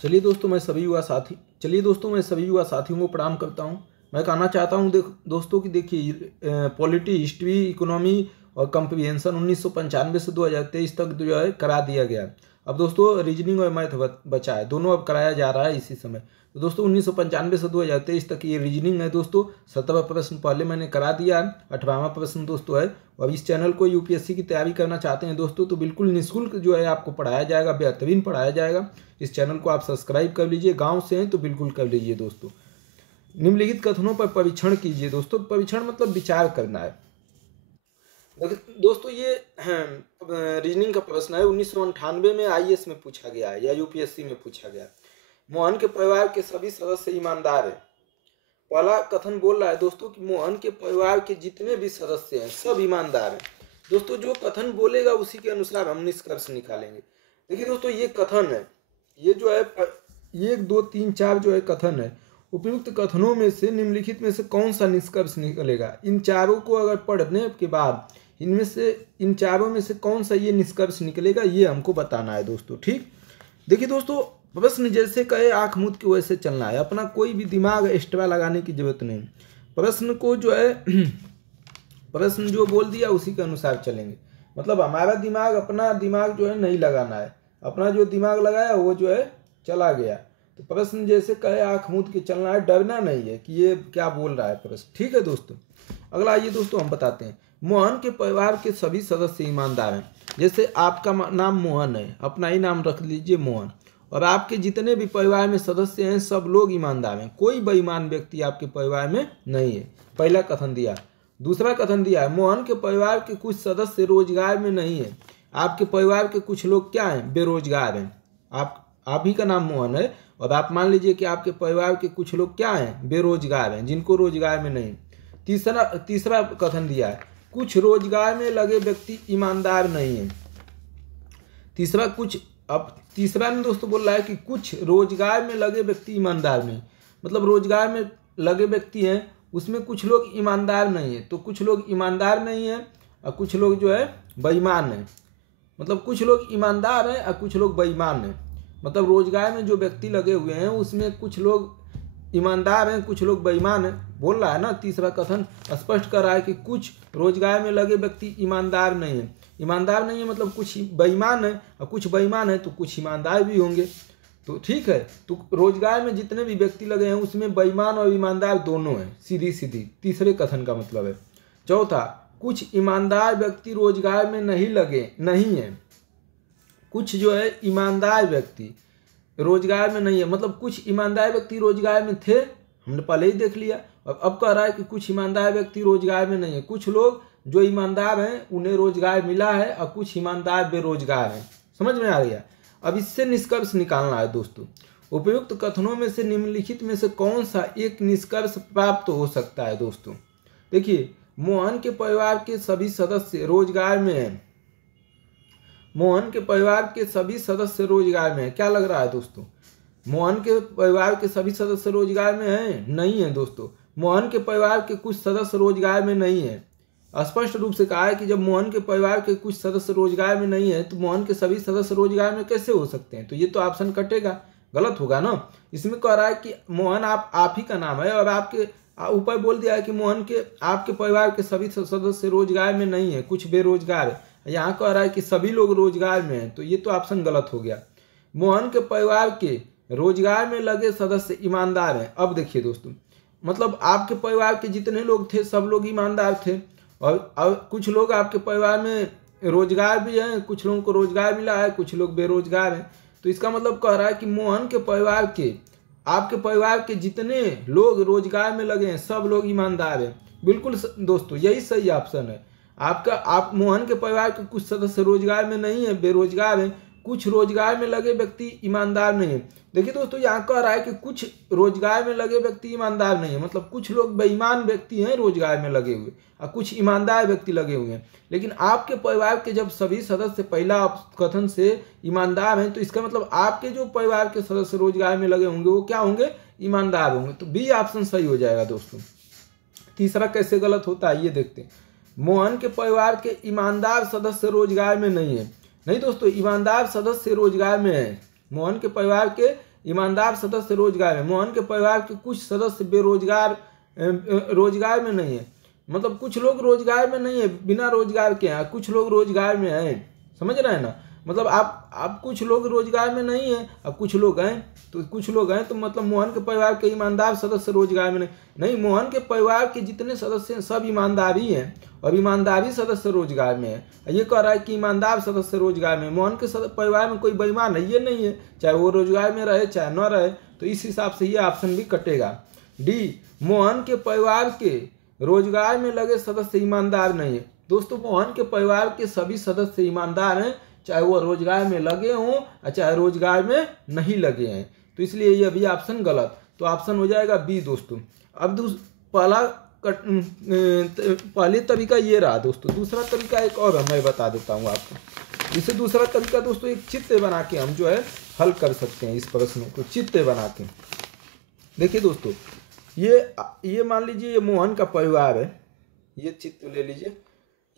चलिए दोस्तों मैं सभी युवा साथियों को प्रणाम करता हूं। मैं कहना चाहता हूं दोस्तों कि देखिए पॉलिटी, हिस्ट्री, इकोनॉमी और कंप्रीहेंशन 1995 से 2023 तक जो है करा दिया गया। अब दोस्तों रीजनिंग और मैथ बचा है, दोनों अब कराया जा रहा है इसी समय। तो दोस्तों 1995 से 2023 तक ये रीजनिंग है दोस्तों। 17वां प्रश्न पहले मैंने करा दिया है, 18वां प्रश्न दोस्तों है। और इस चैनल को यूपीएससी की तैयारी करना चाहते हैं दोस्तों तो बिल्कुल निःशुल्क जो है आपको पढ़ाया जाएगा, बेहतरीन पढ़ाया जाएगा। इस चैनल को आप सब्सक्राइब कर लीजिए, गांव से हैं तो बिल्कुल कर लीजिए दोस्तों। निम्नलिखित कथनों पर परीक्षण कीजिए दोस्तों। परीक्षण मतलब विचार करना है दोस्तों। ये रीजनिंग का प्रश्न है, 1998 में आईएएस में पूछा गया है या यूपीएससी में पूछा गया। मोहन के परिवार के सभी सदस्य ईमानदार हैं। पहला कथन बोल रहा है दोस्तों कि मोहन के परिवार के जितने भी सदस्य हैं सब ईमानदार हैं। दोस्तों जो कथन बोलेगा उसी के अनुसार हम निष्कर्ष निकालेंगे। देखिए दोस्तों ये कथन है, ये जो है 1 2 3 4 जो है कथन है। उपयुक्त कथनों में से निम्नलिखित में से कौन सा निष्कर्ष निकलेगा? इन चारों को अगर पढ़ने के बाद इनमें से इन चारों में से कौन सा ये निष्कर्ष निकलेगा, ये हमको बताना है दोस्तों। ठीक, देखिए दोस्तों प्रश्न जैसे कहे आंख मूंद के वैसे चलना है, अपना कोई भी दिमाग एक्स्ट्रा लगाने की जरूरत नहीं। प्रश्न को जो है प्रश्न जो बोल दिया उसी के अनुसार चलेंगे। मतलब हमारा दिमाग, अपना दिमाग जो है नहीं लगाना है, अपना जो दिमाग लगाया वो जो है चला गया। तो प्रश्न जैसे कहे आंख मूंद के चलना है, डरना नहीं है कि ये क्या बोल रहा है प्रश्न। ठीक है दोस्तों, अगला आइए दोस्तों हम बताते हैं। मोहन के परिवार के सभी सदस्य ईमानदार हैं। जैसे आपका नाम मोहन है, अपना ही नाम रख लीजिए मोहन, और आपके जितने भी परिवार में सदस्य हैं सब लोग ईमानदार हैं। कोई बेईमान व्यक्ति आपके परिवार में नहीं है। पहला कथन दिया। दूसरा कथन दिया है मोहन के परिवार के कुछ सदस्य रोजगार में नहीं है। आपके परिवार के कुछ लोग क्या हैं? बेरोजगार हैं। आप ही का नाम मोहन है और आप मान लीजिए कि आपके परिवार के कुछ लोग क्या हैं? बेरोजगार हैं, जिनको रोजगार में नहीं। तीसरा कथन दिया है कुछ रोजगार में लगे व्यक्ति ईमानदार नहीं है। तीसरा में दोस्तों बोल रहा है कि कुछ रोजगार में लगे व्यक्ति ईमानदार नहीं, मतलब रोजगार में लगे व्यक्ति हैं उसमें कुछ लोग ईमानदार नहीं है। तो कुछ लोग ईमानदार नहीं है और कुछ लोग जो है बेईमान है। मतलब कुछ लोग ईमानदार हैं और कुछ लोग बेईमान हैं। मतलब रोजगार में जो व्यक्ति लगे हुए हैं उसमें कुछ लोग ईमानदार हैं, कुछ लोग बेईमान हैं। बोल रहा है ना, तीसरा कथन स्पष्ट कर रहा है कि कुछ रोजगार में लगे व्यक्ति ईमानदार नहीं है। ईमानदार नहीं है मतलब कुछ बेईमान है, और कुछ बेईमान है तो कुछ ईमानदार भी होंगे। तो ठीक है, तो रोजगार में जितने भी व्यक्ति लगे हैं उसमें बेईमान और ईमानदार दोनों हैं, सीधी सीधी तीसरे कथन का मतलब है। चौथा, कुछ ईमानदार व्यक्ति रोजगार में नहीं है। कुछ जो है ईमानदार व्यक्ति रोजगार में नहीं है, मतलब कुछ ईमानदार व्यक्ति रोजगार में थे, हमने पहले ही देख लिया। और अब कह रहा है कि कुछ ईमानदार व्यक्ति रोजगार में नहीं है। कुछ लोग जो ईमानदार हैं उन्हें रोजगार मिला है और कुछ ईमानदार बेरोजगार हैं। समझ में आ गया? अब इससे निष्कर्ष निकालना है दोस्तों। उपयुक्त कथनों में से निम्नलिखित में से कौन सा एक निष्कर्ष प्राप्त हो सकता है दोस्तों? देखिए, मोहन के परिवार के सभी सदस्य रोजगार में हैं। मोहन के परिवार के सभी सदस्य रोजगार में है। क्या लग रहा है दोस्तों? मोहन के परिवार के सभी सदस्य रोजगार में हैं? नहीं है दोस्तों। मोहन के परिवार के कुछ सदस्य रोजगार में नहीं है। स्पष्ट रूप से कहा है कि जब मोहन के परिवार के कुछ सदस्य रोजगार में नहीं है तो मोहन के सभी सदस्य रोजगार में कैसे हो सकते हैं? तो ये तो ऑप्शन कटेगा, गलत होगा ना। इसमें कह रहा है कि मोहन आप ही का नाम है और आपके ऊपर बोल दिया है कि मोहन के आपके परिवार के सभी सदस्य रोजगार में नहीं है, कुछ बेरोजगार है। यहाँ कह रहा है कि सभी लोग रोजगार में हैं, तो ये तो ऑप्शन गलत हो गया। मोहन के परिवार के रोजगार में लगे सदस्य ईमानदार हैं। अब देखिए दोस्तों, मतलब आपके परिवार के जितने लोग थे सब लोग ईमानदार थे, और कुछ लोग आपके परिवार में रोजगार भी हैं, कुछ लोगों को रोजगार मिला है, कुछ लोग बेरोजगार हैं। तो इसका मतलब कह रहा है कि मोहन के परिवार के, आपके परिवार के जितने लोग रोजगार में लगे हैं सब लोग ईमानदार हैं। बिल्कुल दोस्तों, यही सही ऑप्शन है आपका। आप मोहन के परिवार के कुछ सदस्य रोजगार में नहीं है, बेरोजगार हैं, कुछ रोजगार में लगे व्यक्ति ईमानदार नहीं है। देखिए दोस्तों, यहाँ कह रहा है कि कुछ रोजगार में लगे व्यक्ति ईमानदार नहीं है, मतलब कुछ लोग बेईमान व्यक्ति हैं रोजगार में लगे हुए और कुछ ईमानदार व्यक्ति लगे हुए हैं। लेकिन आपके परिवार के जब सभी सदस्य पहला कथन से ईमानदार हैं तो इसका मतलब आपके जो परिवार के सदस्य रोजगार में लगे होंगे वो क्या होंगे? ईमानदार होंगे। तो बी ऑप्शन सही हो जाएगा दोस्तों। तीसरा कैसे गलत होता है ये देखते हैं। मोहन के परिवार के ईमानदार सदस्य रोजगार में नहीं है। नहीं दोस्तों, ईमानदार सदस्य रोजगार में है। मोहन के परिवार के ईमानदार सदस्य रोजगार में। मोहन के परिवार के कुछ सदस्य रोजगार में नहीं है। मतलब कुछ लोग रोजगार में नहीं है, बिना रोजगार के हैं, कुछ लोग रोजगार में हैं। समझ रहे हैं ना? मतलब आप कुछ लोग रोजगार में नहीं है, अब कुछ लोग हैं, तो कुछ लोग हैं, तो मतलब मोहन के परिवार के ईमानदार सदस्य रोजगार में नहीं। मोहन के परिवार के जितने सदस्य हैं सब ईमानदारी हैं, और ईमानदारी सदस्य रोजगार में है। ये कह रहा है कि ईमानदार सदस्य रोजगार में। मोहन के परिवार में कोई बेईमान है ये नहीं है, चाहे वो रोजगार में रहे चाहे न रहे। तो इस हिसाब से ये ऑप्शन भी कटेगा। डी, मोहन के परिवार के रोजगार में लगे सदस्य ईमानदार नहीं है। दोस्तों, मोहन के परिवार के सभी सदस्य ईमानदार हैं, चाहे वो रोजगार में लगे हों और चाहे रोजगार में नहीं लगे हैं। तो इसलिए ये भी ऑप्शन गलत। तो ऑप्शन हो जाएगा बी दोस्तों। अब पहले तरीका ये रहा दोस्तों। दूसरा तरीका एक और मैं बता देता हूँ आपको। इसे दूसरा तरीका दोस्तों, एक चित्र बना के हम जो है हल कर सकते हैं इस प्रश्न को। चित्र बना के देखिए दोस्तों, ये मान लीजिए ये मोहन का परिवार है। ये चित्र ले लीजिए,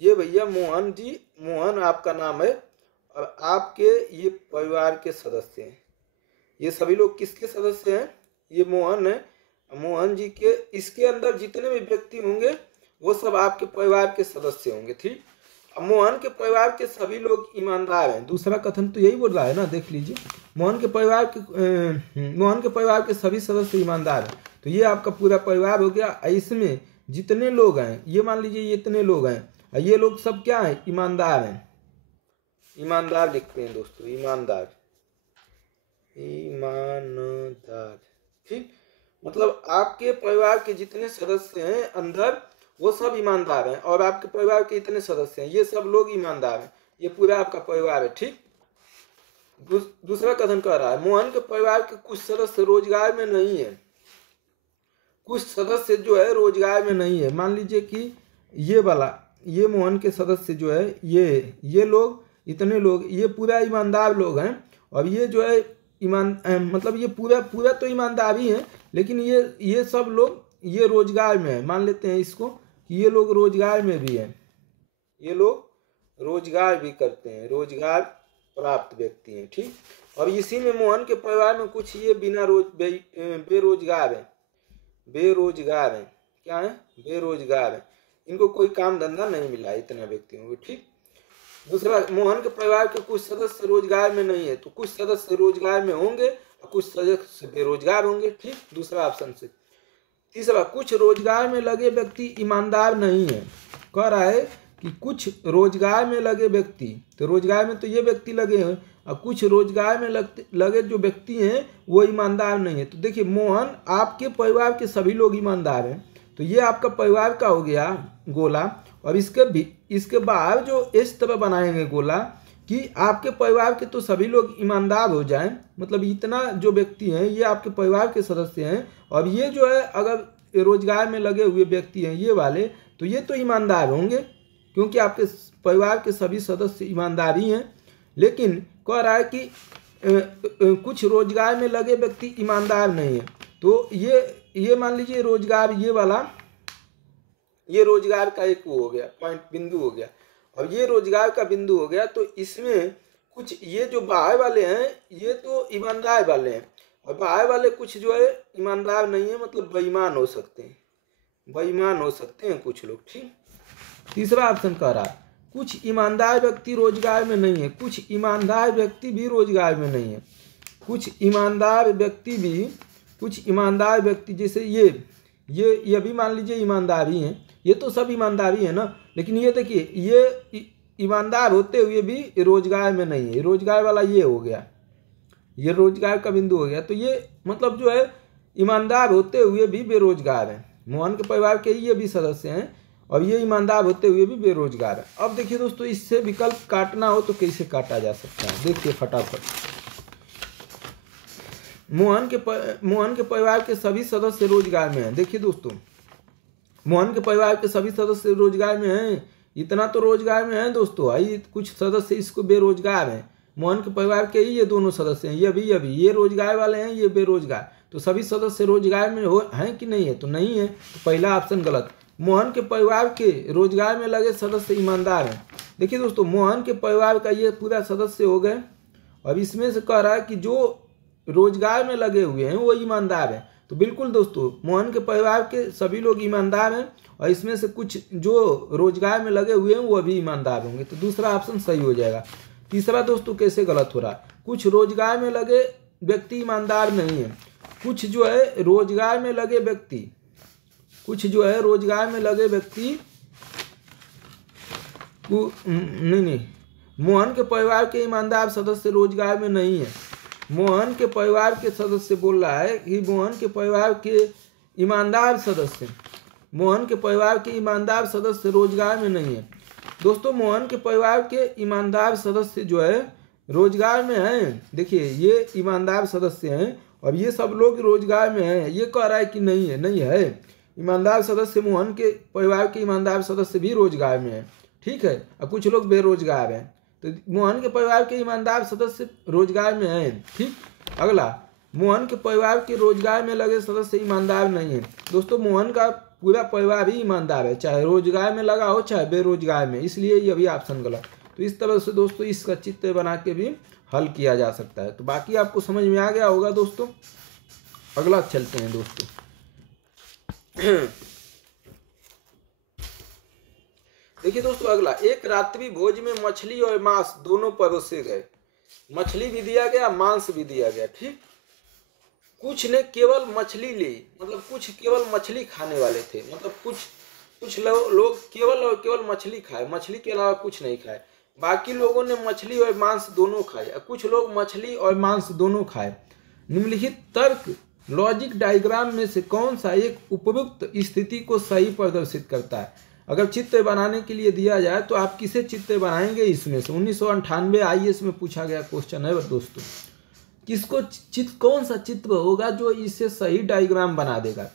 ये भैया मोहन जी, मोहन आपका नाम है और आपके ये परिवार के सदस्य हैं। ये सभी लोग किसके सदस्य हैं? ये मोहन है, मोहन जी के, इसके अंदर जितने भी व्यक्ति होंगे वो सब आपके परिवार के सदस्य होंगे। ठीक, अब मोहन के परिवार के सभी लोग ईमानदार हैं। दूसरा कथन तो यही बोल रहा है ना, देख लीजिए। मोहन के परिवार के सभी सदस्य ईमानदार हैं। तो ये आपका पूरा परिवार हो गया। इसमें जितने लोग हैं, ये मान लीजिए ये इतने लोग हैं, और ये लोग सब क्या हैं? ईमानदार हैं। ईमानदार लिखते हैं दोस्तों, ईमानदार। ठीक, मतलब आपके परिवार के जितने सदस्य हैं अंदर वो सब ईमानदार हैं, और आपके परिवार के इतने सदस्य हैं ये सब लोग ईमानदार हैं। ये पूरा आपका परिवार है। ठीक, दूसरा कथन कह रहा है मोहन के परिवार के कुछ सदस्य रोजगार में नहीं है। कुछ सदस्य जो है रोजगार में नहीं है। मान लीजिए कि ये वाला, ये मोहन के सदस्य जो है, ये लोग, इतने लोग, ये पूरा ईमानदार लोग हैं। और ये जो है मतलब ये पूरा तो ईमानदार ही है, लेकिन ये सब लोग ये रोजगार में है। मान लेते हैं इसको कि ये लोग रोजगार में भी हैं, ये लोग रोजगार भी करते हैं, रोजगार प्राप्त व्यक्ति हैं। ठीक, और इसी में मोहन के परिवार में कुछ ये बेरोजगार हैं। बेरोजगार हैं, क्या है? बेरोजगार है। इनको कोई काम धंधा नहीं मिला इतने व्यक्तियों को। ठीक, दूसरा, मोहन के परिवार के कुछ सदस्य रोजगार में नहीं है। तो कुछ सदस्य रोजगार में होंगे और कुछ सदस्य बेरोजगार होंगे। ठीक, दूसरा ऑप्शन से। तीसरा, कुछ रोजगार में लगे व्यक्ति ईमानदार नहीं है। कह रहा है कि कुछ रोजगार में लगे व्यक्ति, तो रोजगार में तो ये व्यक्ति लगे हैं, और कुछ रोजगार में लगे जो व्यक्ति हैं वो ईमानदार नहीं है। तो देखिए, मोहन आपके परिवार के सभी लोग ईमानदार हैं, तो ये आपका परिवार का हो गया गोला। और इसके बाद जो इस तरह बनाएंगे गोला कि आपके परिवार के तो सभी लोग ईमानदार हो जाएं, मतलब इतना जो व्यक्ति हैं ये आपके परिवार के सदस्य हैं, और ये जो है अगर रोजगार में लगे हुए व्यक्ति हैं ये वाले, तो ये तो ईमानदार होंगे क्योंकि आपके परिवार के सभी सदस्य ईमानदार ही हैं। लेकिन कह रहा है कि कुछ रोजगार में लगे व्यक्ति ईमानदार नहीं है। तो ये मान लीजिए रोजगार, ये वाला, ये रोजगार का एक वो हो गया, पॉइंट, बिंदु हो गया। और ये रोजगार का बिंदु हो गया, तो इसमें कुछ ये जो बाहर वाले हैं ये तो ईमानदार वाले हैं, और बाहर वाले कुछ जो है ईमानदार नहीं है, मतलब बेईमान हो सकते हैं, बेईमान हो सकते हैं कुछ लोग। ठीक, तीसरा ऑप्शन कह रहा है कुछ ईमानदार व्यक्ति रोजगार में नहीं है। कुछ ईमानदार व्यक्ति भी रोजगार में नहीं है। कुछ ईमानदार व्यक्ति जैसे ये भी मान लीजिए ईमानदारी हैं, ये तो सब ईमानदारी है ना, लेकिन ये देखिए ये ईमानदार होते हुए भी रोजगार में नहीं है। रोजगार वाला ये हो गया, ये रोजगार का बिंदु हो गया। तो ये मतलब जो है ईमानदार होते हुए भी बेरोजगार है। मोहन के परिवार के ये भी सदस्य हैं और ये ईमानदार होते हुए भी बेरोजगार है। अब देखिए दोस्तों, इससे विकल्प काटना हो तो कैसे काटा जा सकता है, देखिए फटाफट। मोहन के परिवार के सभी सदस्य रोजगार में हैं। देखिए दोस्तों, मोहन के परिवार के सभी सदस्य रोजगार में हैं, इतना तो रोजगार में है दोस्तों। आई कुछ सदस्य इसको बेरोजगार हैं। मोहन के परिवार के ही ये दोनों सदस्य हैं, ये रोजगार वाले हैं, ये बेरोजगार। तो सभी सदस्य रोजगार में हैं कि नहीं है? तो नहीं है, तो पहला ऑप्शन गलत। मोहन के परिवार के रोजगार में लगे सदस्य ईमानदार हैं। देखिए दोस्तों, मोहन के परिवार का ये पूरा सदस्य हो गए। अब इसमें से कह रहा है कि जो रोजगार में लगे हुए हैं वो ईमानदार हैं। तो बिल्कुल दोस्तों, मोहन के परिवार के सभी लोग ईमानदार हैं और इसमें से कुछ जो रोजगार में लगे हुए हैं वो भी ईमानदार होंगे। तो दूसरा ऑप्शन सही हो जाएगा। तीसरा दोस्तों कैसे गलत हो रहा है, कुछ रोजगार में लगे व्यक्ति ईमानदार नहीं है। कुछ जो है रोजगार में लगे व्यक्ति, कुछ जो है रोजगार में लगे व्यक्ति नहीं, मोहन के परिवार के ईमानदार सदस्य रोजगार में नहीं है। मोहन के परिवार के सदस्य बोल रहा है कि मोहन के परिवार के ईमानदार सदस्य, मोहन के परिवार के ईमानदार सदस्य रोजगार में नहीं है। दोस्तों मोहन के परिवार के ईमानदार सदस्य जो है रोजगार में हैं। देखिए ये ईमानदार सदस्य हैं और ये सब लोग रोजगार में हैं। ये कह रहा है कि नहीं है, नहीं है। ईमानदार सदस्य, मोहन के परिवार के ईमानदार सदस्य भी रोजगार में हैं, ठीक है, और कुछ लोग बेरोजगार हैं। तो मोहन के परिवार के ईमानदार सदस्य रोजगार में हैं, ठीक। अगला, मोहन के परिवार के रोजगार में लगे सदस्य ईमानदार नहीं है। दोस्तों मोहन का पूरा परिवार ही ईमानदार है, चाहे रोजगार में लगा हो चाहे बेरोजगार में, इसलिए ये भी ऑप्शन गलत। तो इस तरह से दोस्तों इसका चित्र बना के भी हल किया जा सकता है। तो बाकी आपको समझ में आ गया होगा दोस्तों। अगला चलते हैं दोस्तों। देखिए दोस्तों अगला, एक रात्रि भोज में मछली और मांस दोनों परोसे गए। मछली भी दिया गया, मांस भी दिया गया, ठीक। कुछ ने केवल मछली ली, मतलब कुछ केवल मछली खाने वाले थे, मतलब कुछ लोग केवल और केवल मछली खाए, मछली के अलावा कुछ नहीं खाए। बाकी लोगों ने मछली और मांस दोनों खाए, कुछ लोग मछली और मांस दोनों खाए। निम्नलिखित तर्क लॉजिक डायग्राम में से कौन सा एक उपयुक्त स्थिति को सही प्रदर्शित करता है? अगर चित्र बनाने के लिए दिया जाए तो आप किसे चित्र बनाएंगे इसमें से? 1998 IAS में पूछा गया क्वेश्चन है दोस्तों। किसको कौन सा चित्र होगा जो इससे सही डायग्राम बना देगा?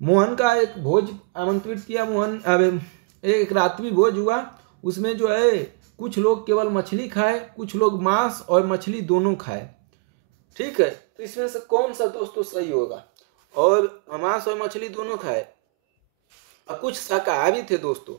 मोहन का एक भोज आमंत्रित किया, मोहन एक रात्रि भोज हुआ, उसमें जो है कुछ लोग केवल मछली खाए, कुछ लोग मांस और मछली दोनों खाए, ठीक है। तो इसमें से कौन सा दोस्तों सही होगा? और मांस और मछली दोनों खाए और कुछ शाकाहारी थे दोस्तों।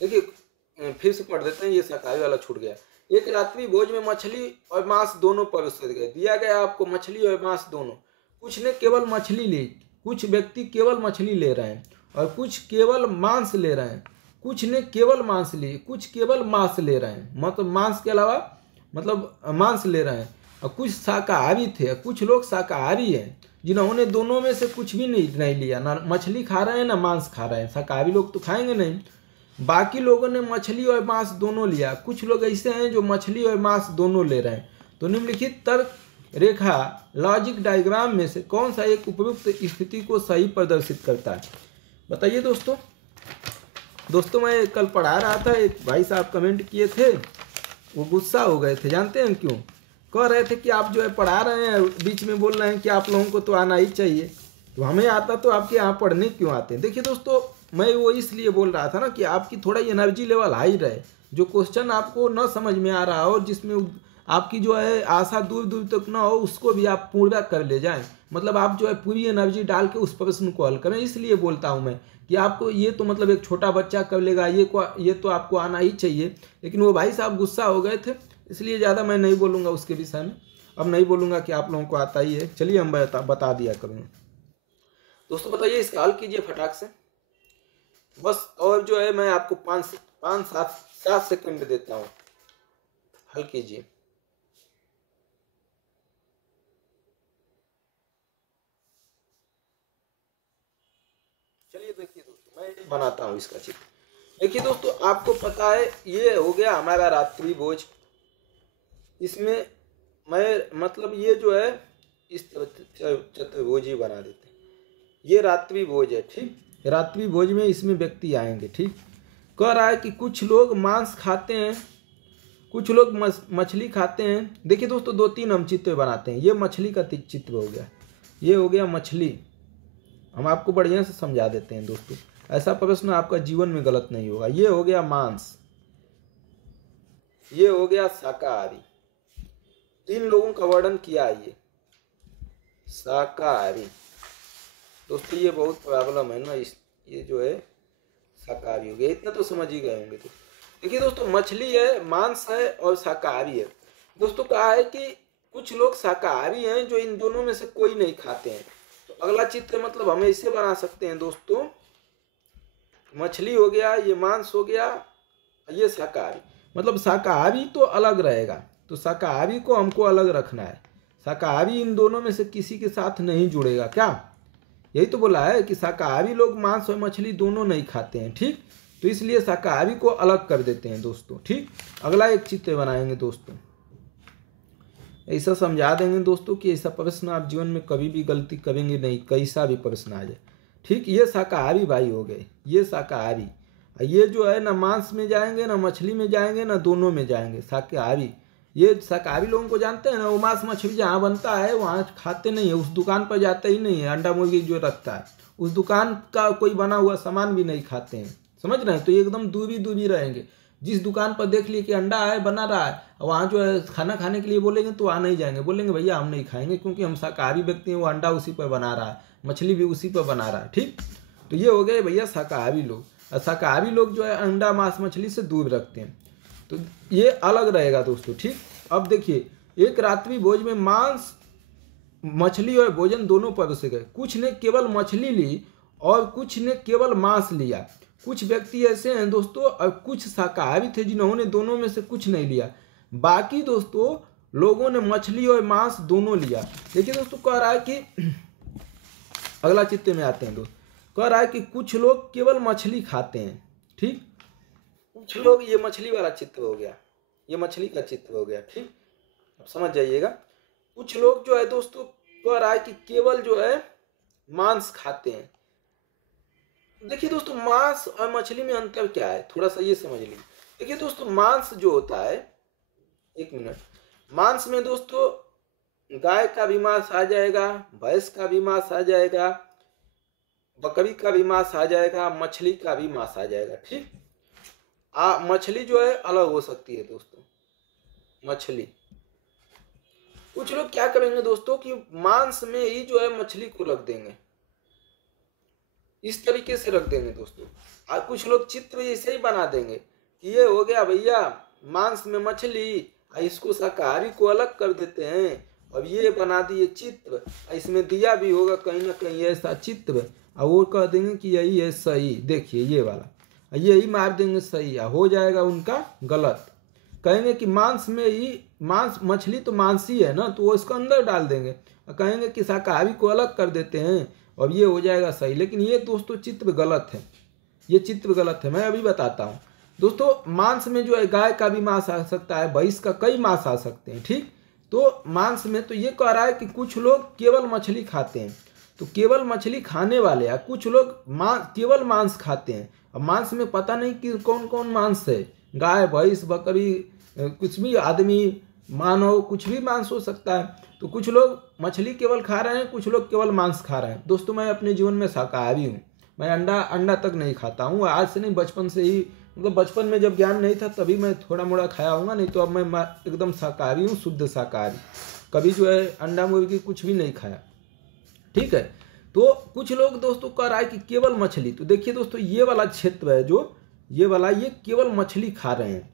देखिए फिर से पढ़ देते हैं, ये शाकाहारी वाला छूट गया। एक रात्रि भोज में मछली और मांस दोनों परोसे गए। दिया गया आपको मछली और मांस दोनों। कुछ ने केवल मछली ली, कुछ व्यक्ति केवल मछली ले रहे हैं और कुछ केवल मांस ले रहे हैं। कुछ ने केवल मांस ली, कुछ केवल मांस ले रहे हैं, मतलब मांस के अलावा मतलब मांस ले रहे हैं। और कुछ शाकाहारी थे, कुछ लोग शाकाहारी हैं जिन्होंने दोनों में से कुछ भी नहीं लिया, ना मछली खा रहे हैं ना मांस खा रहे हैं। शाकाहारी लोग तो खाएंगे नहीं। बाकी लोगों ने मछली और मांस दोनों लिया। कुछ लोग ऐसे हैं जो मछली और मांस दोनों ले रहे हैं। तो निम्नलिखित तर्क रेखा लॉजिक डायग्राम में से कौन सा एक उपयुक्त स्थिति को सही प्रदर्शित करता है? बताइए दोस्तों। दोस्तों मैं कल पढ़ा रहा था, एक भाई साहब कमेंट किए थे, वो गुस्सा हो गए थे। जानते हैं क्यों? कह रहे थे कि आप जो है पढ़ा रहे हैं, बीच में बोल रहे हैं कि आप लोगों को तो आना ही चाहिए, तो हमें आता तो आपके यहाँ पढ़ने क्यों आते हैं? देखिए दोस्तों, मैं वो इसलिए बोल रहा था ना कि आपकी थोड़ा एनर्जी लेवल हाई रहे। जो क्वेश्चन आपको न समझ में आ रहा हो और जिसमें आपकी जो है आशा दूर दूर तक ना हो, उसको भी आप पूरा कर ले जाएं। मतलब आप जो है पूरी एनर्जी डाल के उस प्रश्न को हल करें। इसलिए बोलता हूँ मैं कि आपको ये तो मतलब एक छोटा बच्चा कर लेगा, ये तो आपको आना ही चाहिए। लेकिन वो भाई साहब गुस्सा हो गए थे, इसलिए ज़्यादा मैं नहीं बोलूँगा उसके विषय में। अब नहीं बोलूँगा कि आप लोगों को आता ही है। चलिए हम बता दिया करूँगा। दोस्तों बताइए, इसका हल कीजिए फटाक से बस। और जो है मैं आपको 5-7 सेकंड देता हूँ, हल कीजिए। चलिए देखिए दोस्तों, मैं बनाता हूँ इसका चित्र। देखिए दोस्तों, आपको पता है ये हो गया हमारा रात्रि भोज। इसमें मैं मतलब ये जो है इस चतुर्भुज ही बना देते हैं। ये रात्रि भोज है, ठीक। रात्रि भोज में इसमें व्यक्ति आएंगे, ठीक। कह रहा है कि कुछ लोग मांस खाते हैं, कुछ लोग मछली खाते हैं। देखिए दोस्तों, 2-3 हम चित्र बनाते हैं। ये मछली का चित्र हो गया, ये हो गया मछली। हम आपको बढ़िया से समझा देते हैं दोस्तों, ऐसा प्रश्न आपका जीवन में गलत नहीं होगा। ये हो गया मांस, ये हो गया शाकाहारी। 3 लोगों का वर्णन किया है ये शाकाहारी। दोस्तों ये बहुत प्रॉब्लम है ना, ये जो है शाकाहारी हो गया। इतना तो समझ ही गए होंगे। तो देखिए दोस्तों, मछली है, मांस है और शाकाहारी है। दोस्तों कहा है कि कुछ लोग शाकाहारी हैं जो इन दोनों में से कोई नहीं खाते हैं। तो अगला चित्र मतलब हम ऐसे बना सकते हैं दोस्तों, मछली हो गया, ये मांस हो गया, ये शाकाहारी। मतलब शाकाहारी तो अलग रहेगा, तो शाकाहारी को हमको अलग रखना है। शाकाहारी इन दोनों में से किसी के साथ नहीं जुड़ेगा। क्या यही तो बोला है कि शाकाहारी लोग मांस और मछली दोनों नहीं खाते हैं, ठीक। तो इसलिए शाकाहारी को अलग कर देते हैं दोस्तों, ठीक। अगला एक चित्र बनाएंगे दोस्तों, ऐसा समझा देंगे दोस्तों कि ऐसा प्रश्न आप जीवन में कभी भी गलती करेंगे नहीं, कैसा भी प्रश्न आ जाए, ठीक। ये शाकाहारी भाई हो गए, ये शाकाहारी। ये जो है ना मांस में जाएंगे ना मछली में जाएंगे ना दोनों में जाएंगे, शाकाहारी। ये शाकाहारी लोगों को जानते हैं ना, वो मांस मछली जहाँ बनता है वहाँ खाते नहीं है, उस दुकान पर जाते ही नहीं है। अंडा मुर्गी जो रखता है उस दुकान का कोई बना हुआ सामान भी नहीं खाते हैं, समझ रहे हैं। तो ये एकदम दूरी दूरी रहेंगे। जिस दुकान पर देख लिए कि अंडा है बना रहा है, वहाँ जो है खाना खाने के लिए बोलेंगे तो वहाँ नहीं जाएंगे, बोलेंगे भैया हम नहीं खाएंगे क्योंकि हम शाकाहारी व्यक्ति हैं, वो अंडा उसी पर बना रहा है, मछली भी उसी पर बना रहा है, ठीक। तो ये हो गए भैया शाकाहारी लोग। और शाकाहारी लोग जो है अंडा मांस मछली से दूर रखते हैं, तो ये अलग रहेगा दोस्तों, ठीक। अब देखिए, एक रात्रि भोज में मांस मछली और भोजन दोनों परोसे गए। कुछ ने केवल मछली ली और कुछ ने केवल मांस लिया। कुछ व्यक्ति ऐसे हैं दोस्तों, और कुछ शाकाहारी थे जिन्होंने दोनों में से कुछ नहीं लिया। बाकी दोस्तों लोगों ने मछली और मांस दोनों लिया। देखिए दोस्तों, कह रहा है कि अगला चित्र में आते हैं दोस्त, कह रहा है कि कुछ लोग केवल मछली खाते हैं, ठीक। कुछ लोग, ये मछली वाला चित्र हो गया, ये मछली का चित्र हो गया, ठीक। अब समझ जाइएगा। कुछ लोग जो है दोस्तों कह रहा है कि केवल जो है मांस खाते हैं। देखिए दोस्तों, मांस और मछली में अंतर क्या है, थोड़ा सा ये समझ लीजिए। देखिए दोस्तों, मांस जो होता है, एक मिनट, मांस में दोस्तों गाय का भी मांस आ जाएगा, भैंस का भी मांस आ जाएगा, बकरी का भी मांस आ जाएगा, मछली का भी मांस आ जाएगा, ठीक। मछली जो है अलग हो सकती है दोस्तों, मछली। कुछ लोग क्या करेंगे दोस्तों कि मांस में ही जो है मछली को रख देंगे, इस तरीके से रख देंगे दोस्तों। और कुछ लोग चित्र ऐसे ही बना देंगे कि ये हो गया भैया मांस में मछली, इसको शाकाहारी को अलग कर देते हैं। अब ये बना दिए चित्र, इसमें दिया भी होगा कहीं ना कहीं ऐसा चित्र, और वो कह देंगे कि यही है सही, देखिए ये वाला, यही मार देंगे सही, हो जाएगा उनका गलत। कहेंगे कि मांस में ही, मांस मछली तो मांस ही है ना, तो वो इसको अंदर डाल देंगे और कहेंगे कि शाकाहारी को अलग कर देते हैं, और ये हो जाएगा सही। लेकिन ये दोस्तों चित्र गलत है, ये चित्र गलत है। मैं अभी बताता हूँ दोस्तों। मांस में जो है गाय का भी मांस आ सकता है, भैंस का, कई मांस आ सकते हैं, ठीक। तो मांस में तो ये कह रहा है कि कुछ लोग केवल मछली खाते हैं, तो केवल मछली खाने वाले हैं। कुछ लोग केवल मांस खाते हैं, और मांस में पता नहीं कि कौन कौन मांस है, गाय भैंस बकरी, कुछ भी आदमी मानव, कुछ भी मांस हो सकता है। तो कुछ लोग मछली केवल खा रहे हैं, कुछ लोग केवल मांस खा रहे हैं। दोस्तों मैं अपने जीवन में शाकाहारी हूँ, मैं अंडा तक नहीं खाता हूँ, आज से नहीं, बचपन से ही। मतलब बचपन में जब ज्ञान नहीं था तभी मैं थोड़ा मोड़ा खाया हूँगा, नहीं तो अब मैं एकदम शाकाहारी हूँ, शुद्ध शाकाहारी। कभी जो है अंडा मुर्गी कुछ भी नहीं खाया, ठीक है। तो कुछ लोग दोस्तों कह रहा है कि केवल मछली। तो देखिए दोस्तों, ये वाला क्षेत्र है जो ये वाला, ये केवल मछली खा रहे हैं।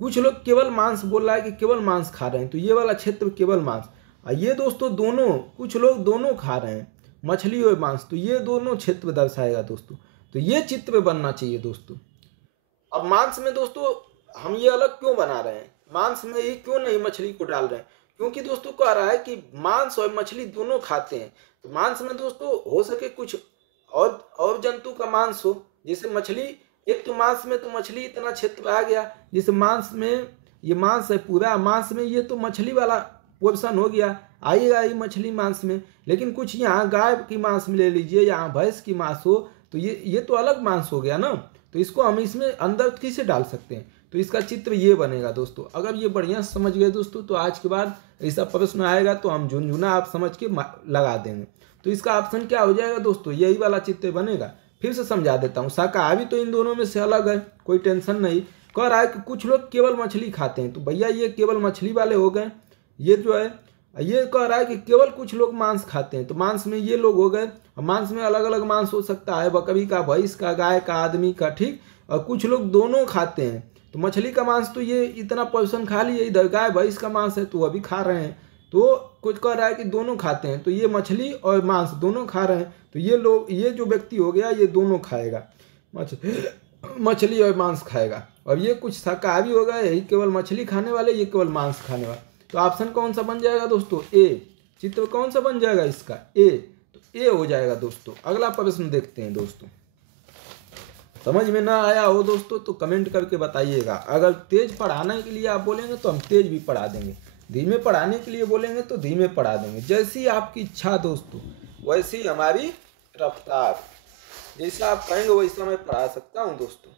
कुछ लोग केवल मांस बोल रहा है कि केवल मांस खा रहे हैं, तो ये वाला क्षेत्र केवल मांस। ये दोस्तों दोनों, कुछ लोग दोनों खा रहे हैं, मछली और मांस, तो ये दोनों क्षेत्र दर्शाएगा दोस्तों। तो ये चित्र बनना चाहिए दोस्तों। अब मांस में दोस्तों हम ये अलग क्यों बना रहे हैं, मांस में ही क्यों नहीं मछली को डाल रहे हैं, क्योंकि दोस्तों कह रहा है कि मांस और मछली दोनों खाते हैं। तो मांस में दोस्तों हो सके कुछ और जंतु का मांस हो, जैसे मछली, एक तो मांस में तो मछली इतना क्षेत्र आ गया, जैसे मांस में ये मांस है पूरा, मांस में ये तो मछली वाला पोर्शन हो गया, आएगा ही मछली मांस में। लेकिन कुछ यहाँ गाय की मांस में ले लीजिए, यहाँ भैंस की मांस हो, तो ये तो अलग मांस हो गया ना, तो इसको हम इसमें अंदर कैसे डाल सकते हैं। तो इसका चित्र ये बनेगा दोस्तों। अगर ये बढ़िया समझ गए दोस्तों, तो आज के बाद ऐसा प्रश्न आएगा तो हम झुनझुना आप समझ के लगा देंगे। तो इसका ऑप्शन क्या हो जाएगा दोस्तों, यही वाला चित्र बनेगा। फिर से समझा देता हूँ, शाकाहारी तो इन दोनों में से अलग है, कोई टेंशन नहीं। कह रहा है कि कुछ लोग केवल मछली खाते हैं, तो भैया ये केवल मछली वाले हो गए। ये जो है, ये कह रहा है कि केवल कुछ लोग मांस खाते हैं, तो मांस में ये लोग हो गए। और मांस में अलग अलग मांस हो सकता है, बकरी का, भैंस का, गाय का, आदमी का, ठीक। और कुछ लोग दोनों खाते हैं, तो मछली का मांस तो ये इतना पोर्शन खा लिए, इधर गाय भैंस का मांस है तो वह भी खा रहे हैं। तो कुछ कह रहा है कि दोनों खाते हैं, तो ये मछली और मांस दोनों खा रहे हैं, तो ये जो व्यक्ति हो गया ये दोनों खाएगा, मछली और मांस खाएगा। और ये कुछ शाकाहारी होगा, यही केवल मछली खाने वाले, ये केवल मांस खाने वाले। तो ऑप्शन कौन सा बन जाएगा दोस्तों? ए। चित्र कौन सा बन जाएगा इसका? ए। तो ए हो जाएगा दोस्तों। अगला प्रश्न देखते हैं दोस्तों। समझ में ना आया हो दोस्तों तो कमेंट करके बताइएगा। अगर तेज पढ़ाने के लिए आप बोलेंगे तो हम तेज भी पढ़ा देंगे, धीमे पढ़ाने के लिए बोलेंगे तो धीमे पढ़ा देंगे। जैसी आपकी इच्छा दोस्तों, वैसी हमारी रफ्तार, जैसा आप कहेंगे वैसा मैं पढ़ा सकता हूँ दोस्तों।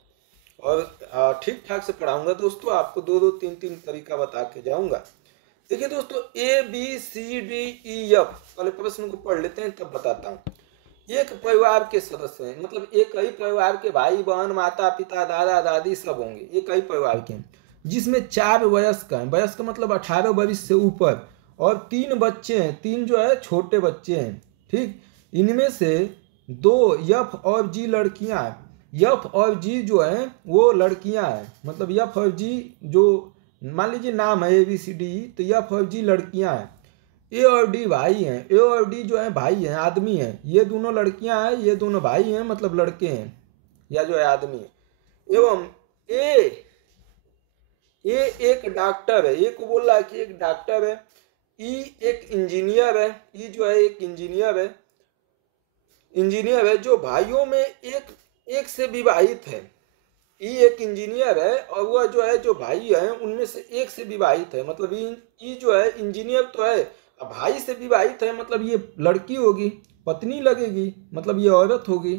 और ठीक ठाक से पढ़ाऊंगा दोस्तों, आपको 2-2, 3-3 तरीका बता के जाऊंगा। देखिए दोस्तों, ABCDEF वाले प्रश्न को पढ़ लेते हैं तब बताता हूँ। एक परिवार के सदस्य हैं, मतलब एक ही परिवार के भाई बहन माता पिता दादा दादी सब होंगे, एक ही परिवार के हैं, जिसमें 4 वयस्क हैं, वयस्क मतलब 18 वर्ष से ऊपर, और 3 बच्चे हैं, 3 जो है छोटे बच्चे हैं। ठीक, इनमें से 2 F और G लड़कियां हैं। F और G जो है वो लड़कियां हैं, मतलब F और G जो मान लीजिए नाम है ABCDE, तो F और G लड़कियां हैं। A और D भाई हैं, A और D जो है भाई हैं, आदमी हैं, ये दोनों लड़कियां हैं, ये दोनों भाई हैं, मतलब लड़के हैं, या जो है आदमी है। एवं A एक डॉक्टर है, A को बोल रहा है कि एक डॉक्टर है। E एक इंजीनियर है, E जो है एक इंजीनियर है जो भाइयों में एक से विवाहित है। ई एक इंजीनियर है और वह जो है जो भाई है उनमें से एक से विवाहित है, मतलब ई जो है इंजीनियर तो है, अब भाई से विवाहित है, मतलब ये लड़की होगी, पत्नी लगेगी, मतलब ये औरत होगी।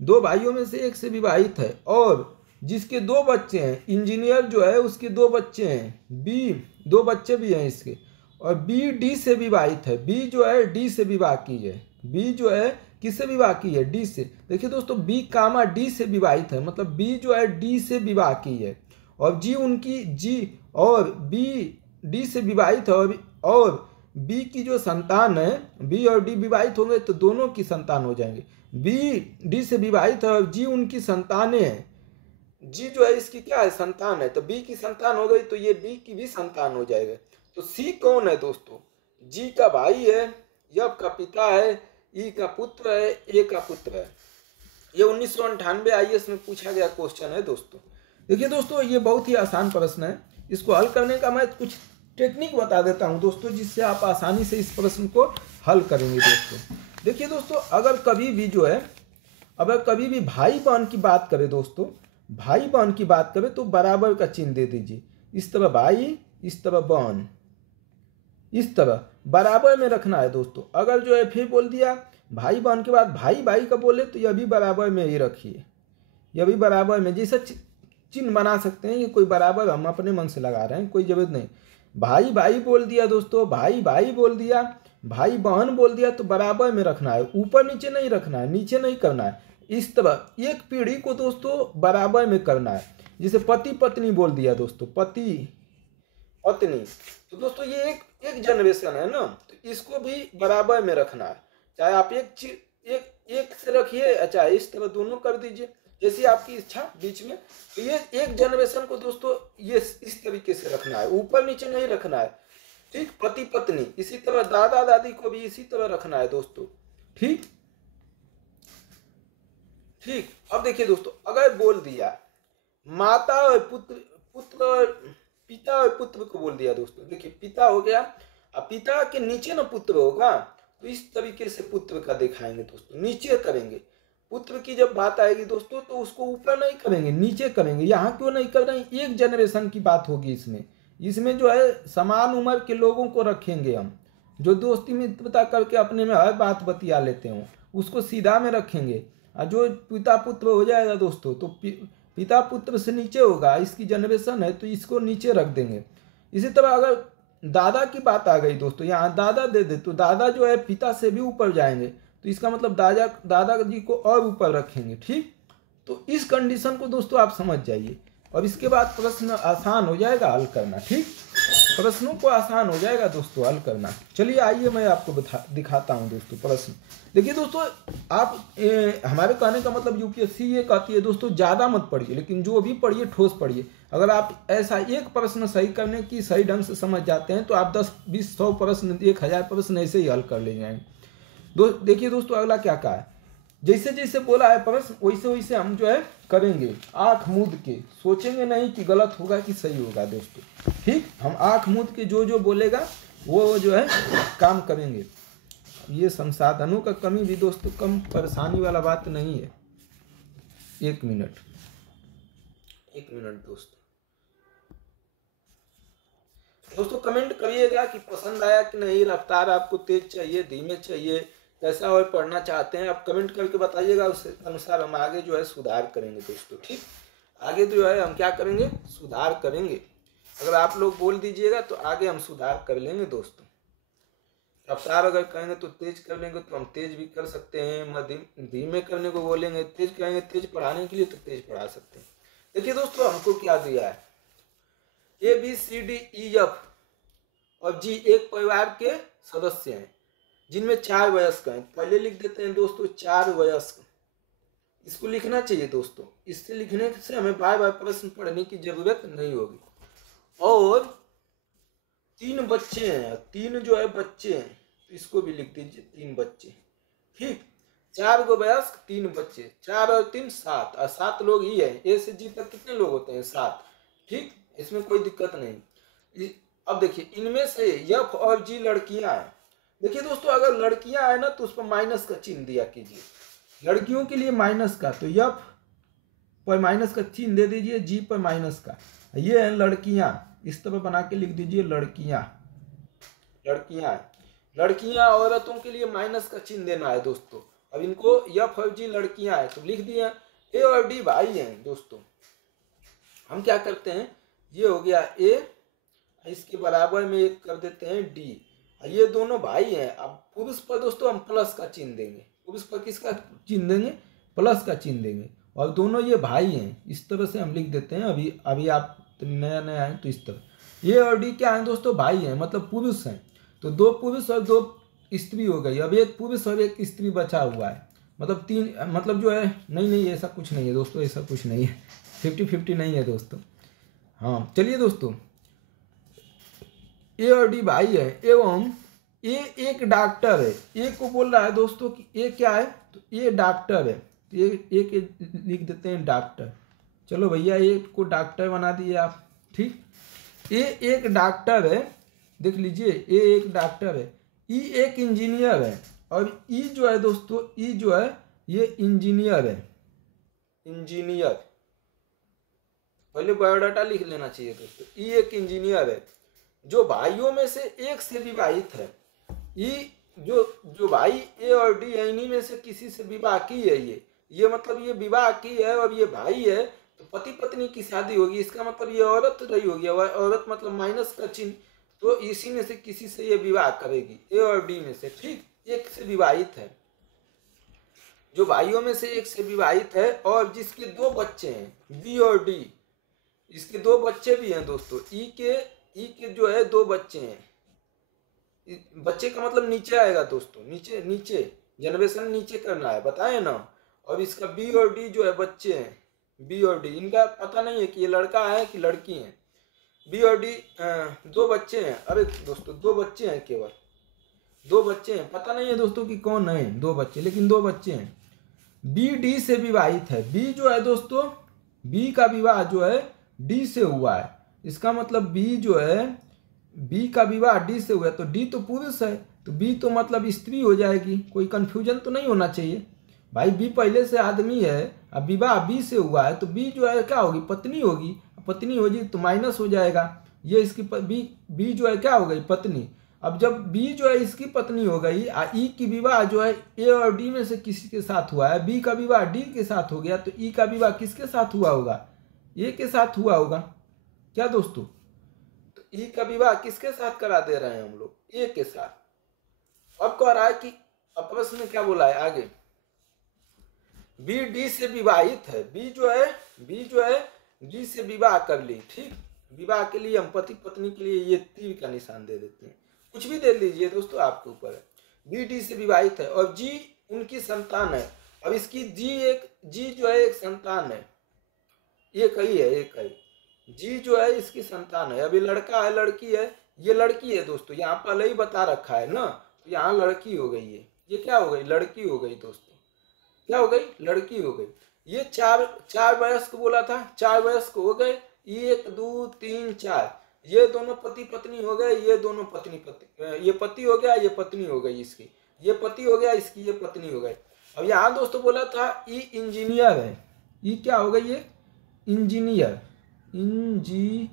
2 भाइयों में से एक से विवाहित है और जिसके 2 बच्चे हैं, इंजीनियर जो है उसके 2 बच्चे हैं, बी 2 बच्चे भी हैं इसके, और बी डी से विवाहित है। बी जो है डी से विवाह की है, बी जो है किससे विवाह की है? डी से। देखिए दोस्तों, बी कामा डी से विवाहित है, मतलब बी जो है डी से विवाह की है, और जी उनकी जी और बी डी से विवाहित है, और बी की जो संतान है, बी और डी विवाहित होंगे तो दोनों की संतान हो जाएंगे। बी डी से विवाहित है और जी उनकी संतानें हैं। जी जो है इसकी क्या है? संतान है, तो बी की संतान हो गई तो ये डी की भी संतान हो जाएगा। तो सी कौन है दोस्तों? जी का भाई है, एफ का पिता है, ई का पुत्र है, ए का पुत्र है। ये 1998 IAS में पूछा गया क्वेश्चन है दोस्तों। देखिए दोस्तों, ये बहुत ही आसान प्रश्न है, इसको हल करने का मैं कुछ टेक्निक बता देता हूं दोस्तों, जिससे आप आसानी से इस प्रश्न को हल करेंगे दोस्तों। देखिए दोस्तों, अगर कभी भी भाई बहन की बात करें दोस्तों, भाई बहन की बात करें तो बराबर का चिन्ह दे दीजिए, इस तरह भाई, इस तरह बहन, इस तरह बराबर में रखना है दोस्तों। अगर जो है फिर बोल दिया भाई बहन के बाद भाई भाई का बोले तो यह भी बराबर में ही रखिए, यह भी बराबर में, जैसा चिन्ह बना सकते हैं, ये कोई बराबर हम अपने मन से लगा रहे हैं, कोई जरूरत नहीं। भाई भाई बोल दिया दोस्तों, भाई भाई बोल दिया, भाई बहन बोल दिया, तो बराबर में रखना है, ऊपर नीचे नहीं रखना है, नीचे नहीं करना है। इस तरह एक पीढ़ी को दोस्तों बराबर में करना है। जैसे पति पत्नी बोल दिया दोस्तों, पति पत्नी, तो दोस्तों ये एक जनरेशन है ना, तो इसको भी बराबर में रखना है। चाहे आप एक से रखिए, चाहे इस तरह दोनों कर दीजिए, जैसी आपकी इच्छा बीच में। तो ये एक जनरेशन को दोस्तों ये इस तरीके से रखना है, ऊपर नीचे नहीं रखना है। ठीक, पति पत्नी, इसी तरह दादा दादी को भी इसी तरह रखना है दोस्तों। ठीक, अब देखिए दोस्तों, अगर बोल दिया माता और पुत्र और पिता और पुत्र को बोल दिया दोस्तों, देखिए पिता हो गया, अब पिता के नीचे ना पुत्र होगा, तो इस तरीके से पुत्र का दिखाएंगे दोस्तों, नीचे करेंगे। पुत्र की जब बात आएगी दोस्तों तो उसको ऊपर नहीं करेंगे, नीचे करेंगे। यहाँ क्यों नहीं कर रहे हैं? एक जनरेशन की बात होगी इसमें जो है समान उम्र के लोगों को रखेंगे हम, जो दोस्ती मित्रता करके अपने में हर बात बतिया लेते हो, उसको सीधा में रखेंगे। और जो पिता पुत्र हो जाएगा दोस्तों, तो पिता पुत्र से नीचे होगा, इसकी जनरेशन है तो इसको नीचे रख देंगे। इसी तरह अगर दादा की बात आ गई दोस्तों, यहाँ दादा दे दे तो दादा जो है पिता से भी ऊपर जाएंगे, तो इसका मतलब दादाजी को और ऊपर रखेंगे। ठीक, तो इस कंडीशन को दोस्तों आप समझ जाइए, और इसके बाद प्रश्न आसान हो जाएगा हल करना। ठीक, प्रश्नों को आसान हो जाएगा दोस्तों हल करना। चलिए आइए मैं आपको दिखाता हूँ दोस्तों प्रश्न। देखिए दोस्तों, आप हमारे कहने का मतलब UPSC ये कहती है दोस्तों, ज़्यादा मत पढ़िए, लेकिन जो भी पढ़िए ठोस पढ़िए। अगर आप ऐसा एक प्रश्न सही करने की सही ढंग से समझ जाते हैं तो आप 10, 20, 100 प्रश्न, 1000 प्रश्न ऐसे ही हल कर ले जाएंगे। देखिए दोस्तों अगला क्या कहा है, जैसे जैसे बोला है प्रश्न वैसे वैसे हम जो है करेंगे, आंख मूंद के, सोचेंगे नहीं कि गलत होगा कि सही होगा दोस्तों। ठीक, हम आंख मूंद के जो जो बोलेगा वो जो है काम करेंगे। ये संसाधनों का कमी भी दोस्तों कम परेशानी वाला बात नहीं है। एक मिनट दोस्तों कमेंट करिएगा कि पसंद आया कि नहीं, रफ्तार आपको तेज चाहिए, धीमे चाहिए, कैसा और पढ़ना चाहते हैं आप कमेंट करके बताइएगा, उस अनुसार हम आगे जो है सुधार करेंगे दोस्तों। ठीक, आगे जो है हम क्या करेंगे, सुधार करेंगे। अगर आप लोग बोल दीजिएगा तो आगे हम सुधार कर लेंगे दोस्तों। रफ्तार अगर कहेंगे तो तेज कर लेंगे तो हम तेज भी कर सकते हैं, धीमे करने को बोलेंगे, तेज कहेंगे तेज पढ़ाने के लिए तो तेज पढ़ा सकते हैं। देखिए दोस्तों हमको क्या दिया है, ABCDEF और G एक परिवार के सदस्य हैं जिनमें 4 वयस्क हैं। पहले लिख देते हैं दोस्तों 4 वयस्क, इसको लिखना चाहिए दोस्तों, इससे लिखने से हमें बार बार प्रश्न पढ़ने की जरूरत नहीं होगी। और 3 बच्चे हैं, 3 जो है बच्चे हैं, तो इसको भी लिख दीजिए 3 बच्चे। ठीक, 4 गो वयस्क 3 बच्चे, 4 और 3 7, और 7 लोग ही है। A से G तक कितने लोग होते हैं, 7। ठीक, इसमें कोई दिक्कत नहीं। अब देखिए इनमें से F और G लड़कियां हैं। देखिए दोस्तों अगर लड़कियां आए ना तो उस पर माइनस का चिन्ह दिया कीजिए, लड़कियों के लिए माइनस का, तो F पर माइनस का चिन्ह दे दीजिए, G पर माइनस का। ये है लड़कियां, इस तरह बना के लिख दीजिए लड़कियां। लड़कियां औरतों के लिए माइनस का चिन्ह देना है दोस्तों। अब इनको F और G लड़कियां है तो लिख दिया, A और D भाई हैं दोस्तों। हम क्या करते हैं, ये हो गया A, इसके बराबर में एक कर देते हैं D, ये दोनों भाई हैं। अब पुरुष पर दोस्तों हम प्लस का चिन्ह देंगे, पुरुष पर किसका चिन्ह देंगे, प्लस का चिन्ह देंगे, और दोनों ये भाई हैं, इस तरह से हम लिख देते हैं। अभी आप नया नया है तो इस तरह। ये और डी क्या है दोस्तों, भाई हैं, मतलब पुरुष हैं, तो 2 पुरुष और 2 स्त्री हो गई। अब एक पुरुष और एक स्त्री बचा हुआ है, मतलब 3, मतलब जो है नहीं ऐसा कुछ नहीं है दोस्तों, ऐसा कुछ नहीं है, 50-50 नहीं है दोस्तों। हाँ चलिए दोस्तों, ए और डी भाई है, एवं ए एक डॉक्टर है। ए को बोल रहा है दोस्तों कि ए क्या है, तो ए डॉक्टर है, तो ए के लिख देते हैं डॉक्टर। चलो भैया ए को डॉक्टर बना दिए आप। ठीक, ए एक डॉक्टर है, देख लीजिए ए एक डॉक्टर है। ई एक इंजीनियर है, और ई जो है दोस्तों, ई जो है ये इंजीनियर है, इंजीनियर। पहले बायोडाटा लिख लेना चाहिए दोस्तों। ई एक इंजीनियर है जो भाइयों में से एक से विवाहित है। जो भाई ए और डी है, इन्हीं में से किसी से विवाह की है। ये मतलब ये विवाह की है और ये भाई है, तो पति पत्नी की शादी होगी, इसका मतलब ये औरत रही होगी। औरत मतलब माइनस का चिन्ह, तो इसी में से किसी से ये विवाह करेगी, ए और डी में से। ठीक, एक से विवाहित है, जो भाइयों में से एक से विवाहित है, और जिसके 2 बच्चे हैं, बी और डी, इसके 2 बच्चे भी हैं दोस्तों। ई के जो है 2 बच्चे हैं, बच्चे का मतलब नीचे आएगा दोस्तों, नीचे जनरेशन नीचे करना है, बताए ना। और इसका बी और डी जो है बच्चे हैं, बी और डी, इनका पता नहीं है कि ये लड़का है कि लड़की है। बी और डी 2 बच्चे हैं, अरे दोस्तों 2 बच्चे हैं, केवल 2 बच्चे हैं, पता नहीं है दोस्तों कि कौन है 2 बच्चे, लेकिन 2 बच्चे हैं। बी डी से विवाहित है, बी जो है दोस्तों, बी का विवाह जो है डी से हुआ है, इसका मतलब बी जो है, बी का विवाह डी से हुआ है, तो डी तो पुरुष है, तो बी तो मतलब स्त्री हो जाएगी। कोई कंफ्यूजन तो नहीं होना चाहिए भाई, बी पहले से आदमी है, अब विवाह बी से हुआ है, तो बी जो है क्या होगी, पत्नी होगी। पत्नी होगी तो माइनस हो जाएगा, ये इसकी बी जो है क्या हो गई, पत्नी। अब जब बी जो है इसकी पत्नी हो गई, ई की विवाह जो है ए और डी में से किसी के साथ हुआ है, बी का विवाह डी के साथ हो गया, तो ई का विवाह किसके साथ हुआ होगा, ए के साथ हुआ होगा क्या दोस्तों। तो ई का विवाह किसके साथ करा दे रहे हैं हम लोग, ए के साथ। अब कह रहा है कि अब प्रश्न में क्या बोला है आगे, बी डी से विवाहित है, बी जो है डी से विवाह कर ली। ठीक, विवाह के लिए हम पति पत्नी के लिए ये तीर का निशान दे देते हैं, कुछ भी दे लीजिए दोस्तों, आपके ऊपर है। बी डी से विवाहित है और जी उनकी संतान है। अब इसकी जी जो है एक संतान है, एक ही है, जी जो है इसकी संतान है। अभी लड़का है लड़की है, ये लड़की है दोस्तों, यहाँ पहले ही बता रखा है ना, तो यहाँ लड़की हो गई है, ये क्या हो गई, लड़की हो गई दोस्तों, क्या हो गई, लड़की हो गई। ये चार चार वयस्क बोला था, चार वयस्क हो गए, 1 2 3 4, ये दोनों पति पत्नी हो गए, ये दोनों पत्नी पत्नी, ये पति हो गया, ये पत्नी हो गई इसकी, ये पति हो गया इसकी, ये पत्नी हो गई। अब यहाँ दोस्तों बोला था ई इंजीनियर है, ई क्या हो गई, ये इंजीनियर, इंजीनियर,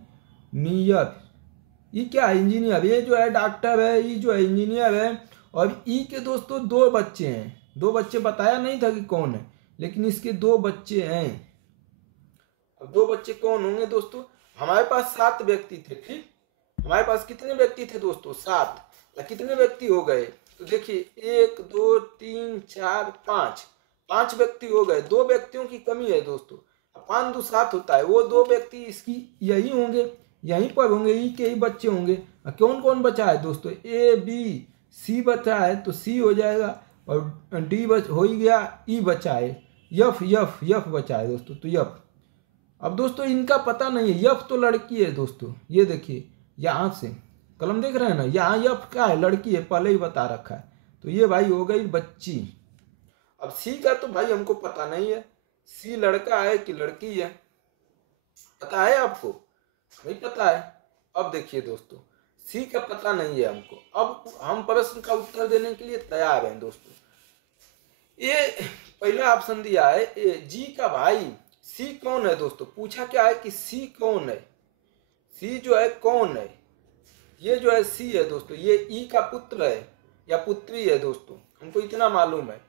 ये क्या है, इंजीनियर, ये जो है डॉक्टर है, ये जो है इंजीनियर है। और ई के दोस्तों 2 बच्चे हैं, 2 बच्चे बताया नहीं था कि कौन है, लेकिन इसके 2 बच्चे हैं। अब 2 बच्चे कौन होंगे दोस्तों, हमारे पास 7 व्यक्ति थे, ठीक, हमारे पास कितने व्यक्ति थे दोस्तों, 7, कितने व्यक्ति हो गए, तो देखिए 1 2 3 4 5, 5 व्यक्ति हो गए, 2 व्यक्तियों की कमी है दोस्तों, 5 2 7 होता है, वो 2 व्यक्ति इसकी यही होंगे, यहीं पर होंगे, ई के ही बच्चे होंगे। कौन कौन बचा है दोस्तों, ए बी सी बचा है तो सी हो जाएगा, और डी हो ही गया, ई बचा है, यफ यफ यफ बचा है दोस्तों, तो यफ। अब दोस्तों इनका पता नहीं है, यफ तो लड़की है दोस्तों, ये देखिए यहाँ से कलम देख रहे हैं ना, यहाँ यफ क्या है, लड़की है, पहले ही बता रखा है, तो ये भाई हो गई बच्ची। अब सी का तो भाई हमको पता नहीं है, सी लड़का है कि लड़की है, पता है आपको, नहीं पता है। अब देखिए दोस्तों सी का पता नहीं है हमको, अब हम प्रश्न का उत्तर देने के लिए तैयार हैं दोस्तों। ये पहला ऑप्शन दिया है ए, जी का भाई, सी कौन है दोस्तों, पूछा क्या है कि सी कौन है, सी जो है कौन है, ये जो है सी है दोस्तों, ये ई का पुत्र है या पुत्री है दोस्तों, हमको इतना मालूम है,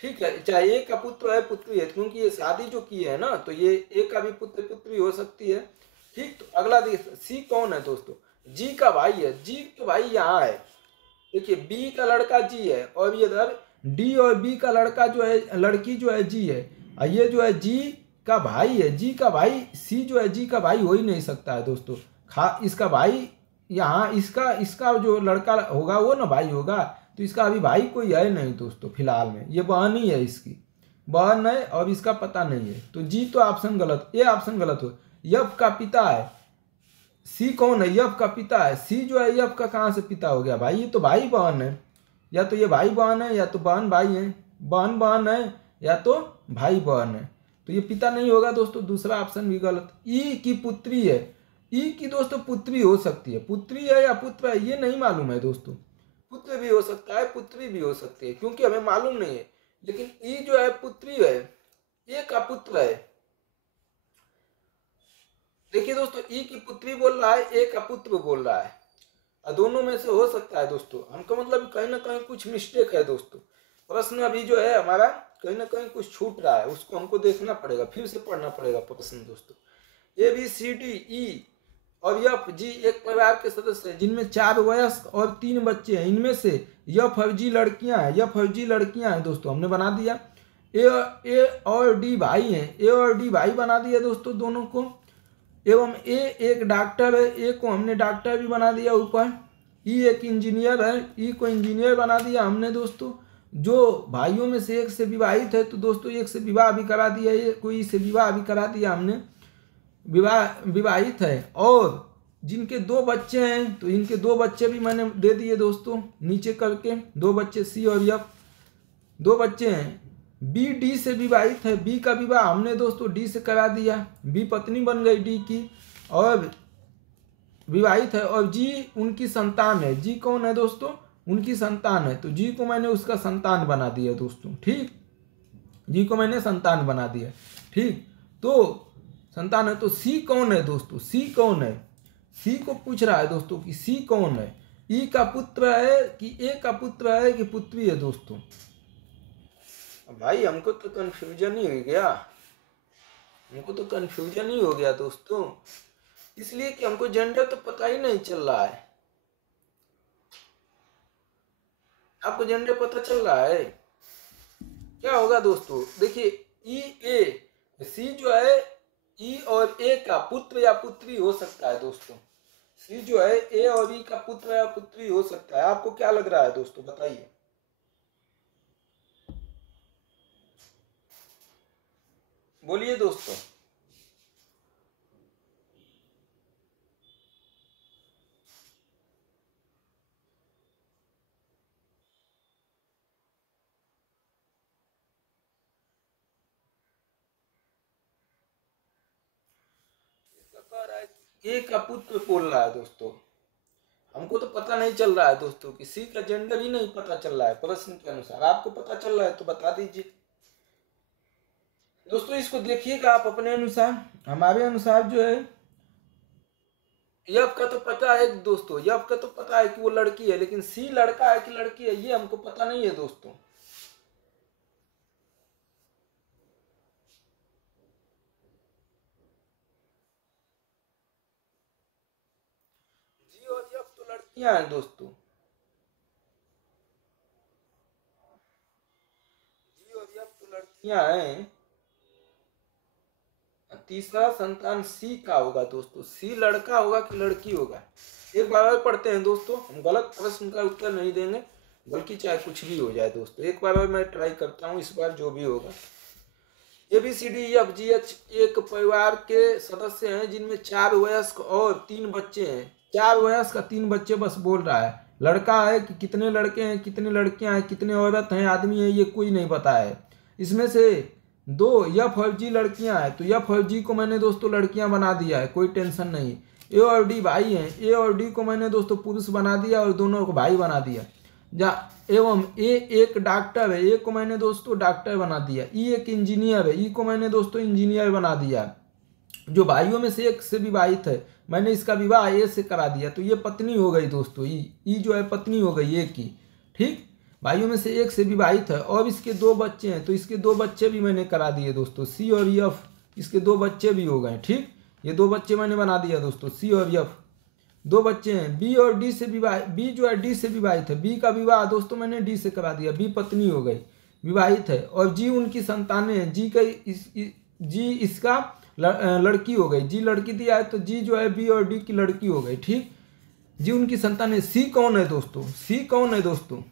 ठीक है, चाहे ए का पुत्र है पुत्री है, क्योंकि ये शादी जो की है ना, तो ये ए का भी पुत्र पुत्री हो सकती है, ठीक। तो अगला देखिए सी कौन है दोस्तों, जी का भाई है, जी तो भाई यहाँ है, देखिए बी का लड़का जी है, और ये इधर डी और बी का लड़का जो है, लड़की जो है जी है, और ये जो है जी का भाई है, जी का भाई, सी जो है जी का भाई हो ही नहीं सकता है दोस्तों, इसका भाई यहाँ, इसका इसका जो लड़का होगा वो ना भाई होगा, तो इसका अभी भाई कोई है नहीं दोस्तों फिलहाल में, ये बहन ही है, इसकी बहन है, और इसका पता नहीं है, तो जी तो ऑप्शन गलत, ये ऑप्शन गलत हो। यफ का पिता है, सी कौन है, यफ का पिता है, सी जो है यफ का कहाँ से पिता हो गया भाई, ये तो भाई बहन है, या तो ये भाई बहन है, या तो बहन भाई है, बहन बहन है, या तो भाई बहन है, तो ये पिता नहीं होगा दोस्तों, दूसरा ऑप्शन भी गलत। ई की पुत्री है, ई की दोस्तों पुत्री हो सकती है, पुत्री है या पुत्र है ये नहीं मालूम है दोस्तों, पुत्र भी हो सकता है पुत्री भी हो सकती है, क्योंकि हमें मालूम नहीं है, लेकिन ई जो है पुत्री है, ए का पुत्र है, देखिए दोस्तों ई की पुत्री बोल रहा है, ए का पुत्र बोल रहा है, और दोनों में से हो सकता है दोस्तों, हमको मतलब कहीं ना कहीं कुछ मिस्टेक है दोस्तों, प्रश्न अभी जो है हमारा कहीं ना कहीं कुछ छूट रहा है, उसको हमको देखना पड़ेगा, फिर से पढ़ना पड़ेगा प्रश्न दोस्तों। ए बी सी डी ई और यफ जी एक परिवार के सदस्य हैं, जिनमें 4 वयस्क और 3 बच्चे हैं, इनमें से यफ और जी लड़कियां हैं, यफ और जी लड़कियां हैं दोस्तों, हमने बना दिया। ए और डी भाई हैं, ए और डी भाई बना दिया दोस्तों दोनों को, एवं ए एक डॉक्टर है, ए को हमने डॉक्टर भी बना दिया ऊपर, ई एक इंजीनियर है, ई को इंजीनियर बना दिया हमने दोस्तों। जो भाइयों में से एक से विवाहित है, तो दोस्तों एक से विवाह भी करा दिया, ये कोई से विवाह भी करा दिया हमने, विवाहित है। और जिनके 2 बच्चे हैं, तो इनके 2 बच्चे भी मैंने दे दिए दोस्तों नीचे करके, 2 बच्चे सी और यफ, 2 बच्चे हैं। बी डी से विवाहित है, बी का विवाह हमने दोस्तों डी से करा दिया, बी पत्नी बन गई डी की, और विवाहित है। और जी उनकी संतान है, जी कौन है दोस्तों, उनकी संतान है, तो जी को मैंने उसका संतान बना दिया दोस्तों, ठीक, जी को मैंने संतान बना दिया, ठीक। तो संतान है, तो सी कौन है दोस्तों, सी कौन है, सी को पूछ रहा है दोस्तों कि सी कौन है, ई का पुत्र है कि ए का पुत्र है कि पुत्री है दोस्तों। भाई हमको तो कंफ्यूजन ही हो गया, हमको तो कंफ्यूजन ही हो गया दोस्तों, इसलिए कि हमको जेंडर तो पता ही नहीं चल रहा है। आपको जेंडर पता चल रहा है, क्या होगा दोस्तों, देखिए ई ए, सी जो है ई और ए का पुत्र या पुत्री हो सकता है दोस्तों, सी जो है ए और ई का पुत्र या पुत्री हो सकता है, आपको क्या लग रहा है दोस्तों, बताइए। बोलिए दोस्तों। कह रहा है कि ए का पुत्र बोल रहा है दोस्तों। हमको तो पता नहीं चल रहा है दोस्तों, किसी का जेंडर ही नहीं पता चल रहा है प्रश्न के अनुसार। आपको पता चल रहा है तो बता दीजिए दोस्तों। इसको देखिएगा आप अपने अनुसार। हमारे अनुसार जो है यफ का तो पता है दोस्तों, यफ का तो पता है कि वो लड़की है, लेकिन सी लड़का है कि लड़की है ये हमको पता नहीं है दोस्तों। जी और यफ तो लड़कियां हैं दोस्तों। जी और यफ तो लड़कियां हैं। तीसरा संतान सी का होगा दोस्तों। सी लड़का होगा कि लड़की होगा। एक बार और पढ़ते हैं दोस्तों, हम गलत प्रश्न का उत्तर नहीं देंगे, बल्कि चाहे कुछ भी हो जाए दोस्तों। एक बार और मैं ट्राई करता हूँ, इस बार जो भी होगा। ABCDEFGH एक परिवार के सदस्य हैं जिनमें 4 वयस्क और 3 बच्चे हैं। 4 वयस्क का 3 बच्चे बस बोल रहा है। लड़का है कि कितने लड़के हैं, कितनी लड़कियां हैं, कितने औरत हैं, आदमी हैं, ये कोई नहीं पता है। इसमें से 2 F और G लड़कियां हैं, तो F और G को मैंने दोस्तों लड़कियां बना दिया है, कोई टेंशन नहीं। A और D भाई हैं, A और D को मैंने दोस्तों पुरुष बना दिया और दोनों को भाई बना दिया। एवं ए एक डॉक्टर है, ए को मैंने दोस्तों डॉक्टर बना दिया। ई एक इंजीनियर है, ई को मैंने दोस्तों इंजीनियर बना दिया। जो भाइयों में से एक से विवाहित है, मैंने इसका विवाह ए से करा दिया, तो ये पत्नी हो गई दोस्तों। ई जो है पत्नी हो गई ए की। ठीक, भाइयों में से एक से विवाहित है और इसके 2 बच्चे हैं, तो इसके 2 बच्चे भी मैंने करा दिए दोस्तों। सी और एफ, इसके 2 बच्चे भी हो गए। ठीक, ये 2 बच्चे मैंने बना दिया दोस्तों। सी और एफ 2 बच्चे हैं। बी और डी से विवाहित, बी जो है डी से विवाहित है, बी का विवाह दोस्तों मैंने डी से करा दिया, बी पत्नी हो गई, विवाहित है। और जी उनकी संतानें हैं। जी इसका लड़की हो गई, जी लड़की दिया है, तो जी जो है बी और डी की लड़की हो गई। ठीक, जी उनकी संतानें। सी कौन है दोस्तों? सी कौन है दोस्तों?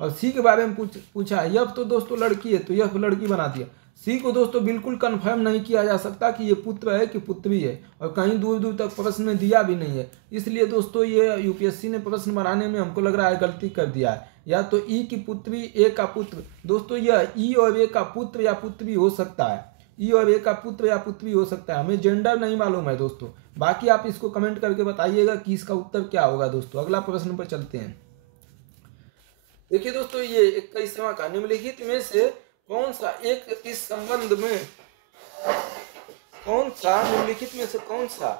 और सी के बारे में पूछा है। यफ तो दोस्तों लड़की है, तो यफ लड़की बना दिया। सी को दोस्तों बिल्कुल कंफर्म नहीं किया जा सकता कि ये पुत्र है कि पुत्री है, और कहीं दूर दूर तक प्रश्न में दिया भी नहीं है। इसलिए दोस्तों ये यूपीएससी ने प्रश्न बनाने में हमको लग रहा है गलती कर दिया है। या तो ई की पुत्री, ए का पुत्र। दोस्तों यह ई और ए का पुत्र या पुत्री हो सकता है, ई और ए का पुत्र या पुत्री हो सकता है। हमें जेंडर नहीं मालूम है दोस्तों। बाकी आप इसको कमेंट करके बताइएगा कि इसका उत्तर क्या होगा दोस्तों। अगला प्रश्न पर चलते हैं। देखिए दोस्तों, ये 21वां का निम्नलिखित में से कौन सा एक इस संबंध में, कौन सा निम्नलिखित में से कौन सा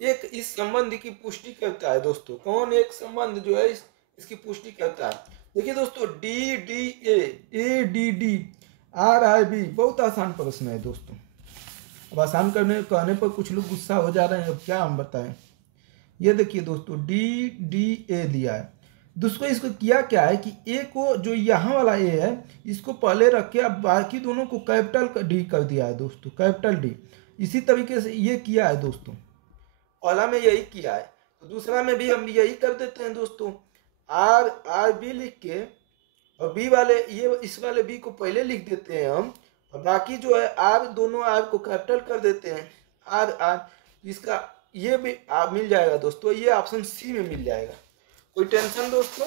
एक इस संबंध की पुष्टि करता है दोस्तों? कौन एक संबंध जो है इसकी पुष्टि करता है? देखिए दोस्तों, D D A D D R I B, बहुत आसान प्रश्न है दोस्तों। अब आसान कहने पर कुछ लोग गुस्सा हो जा रहे हैं, अब क्या हम बताएं। ये देखिए दोस्तों, डी डी ए दिया है दोस्तों। इसको किया क्या है कि ए को, जो यहाँ वाला ए है, इसको पहले रख के अब बाकी दोनों को कैपिटल डी कर दिया है दोस्तों, कैपिटल डी। इसी तरीके से ये किया है दोस्तों, पहला में यही किया है, तो दूसरा में भी हम यही कर देते हैं दोस्तों। आर आर बी लिख के, और बी वाले, ये इस वाले बी को पहले लिख देते हैं हम, और बाकी जो है आर, दोनों आर को कैपिटल कर देते हैं, आर आर। इसका ये भी मिल जाएगा दोस्तों, ये ऑप्शन सी में मिल जाएगा। कोई टेंशन दोस्तों,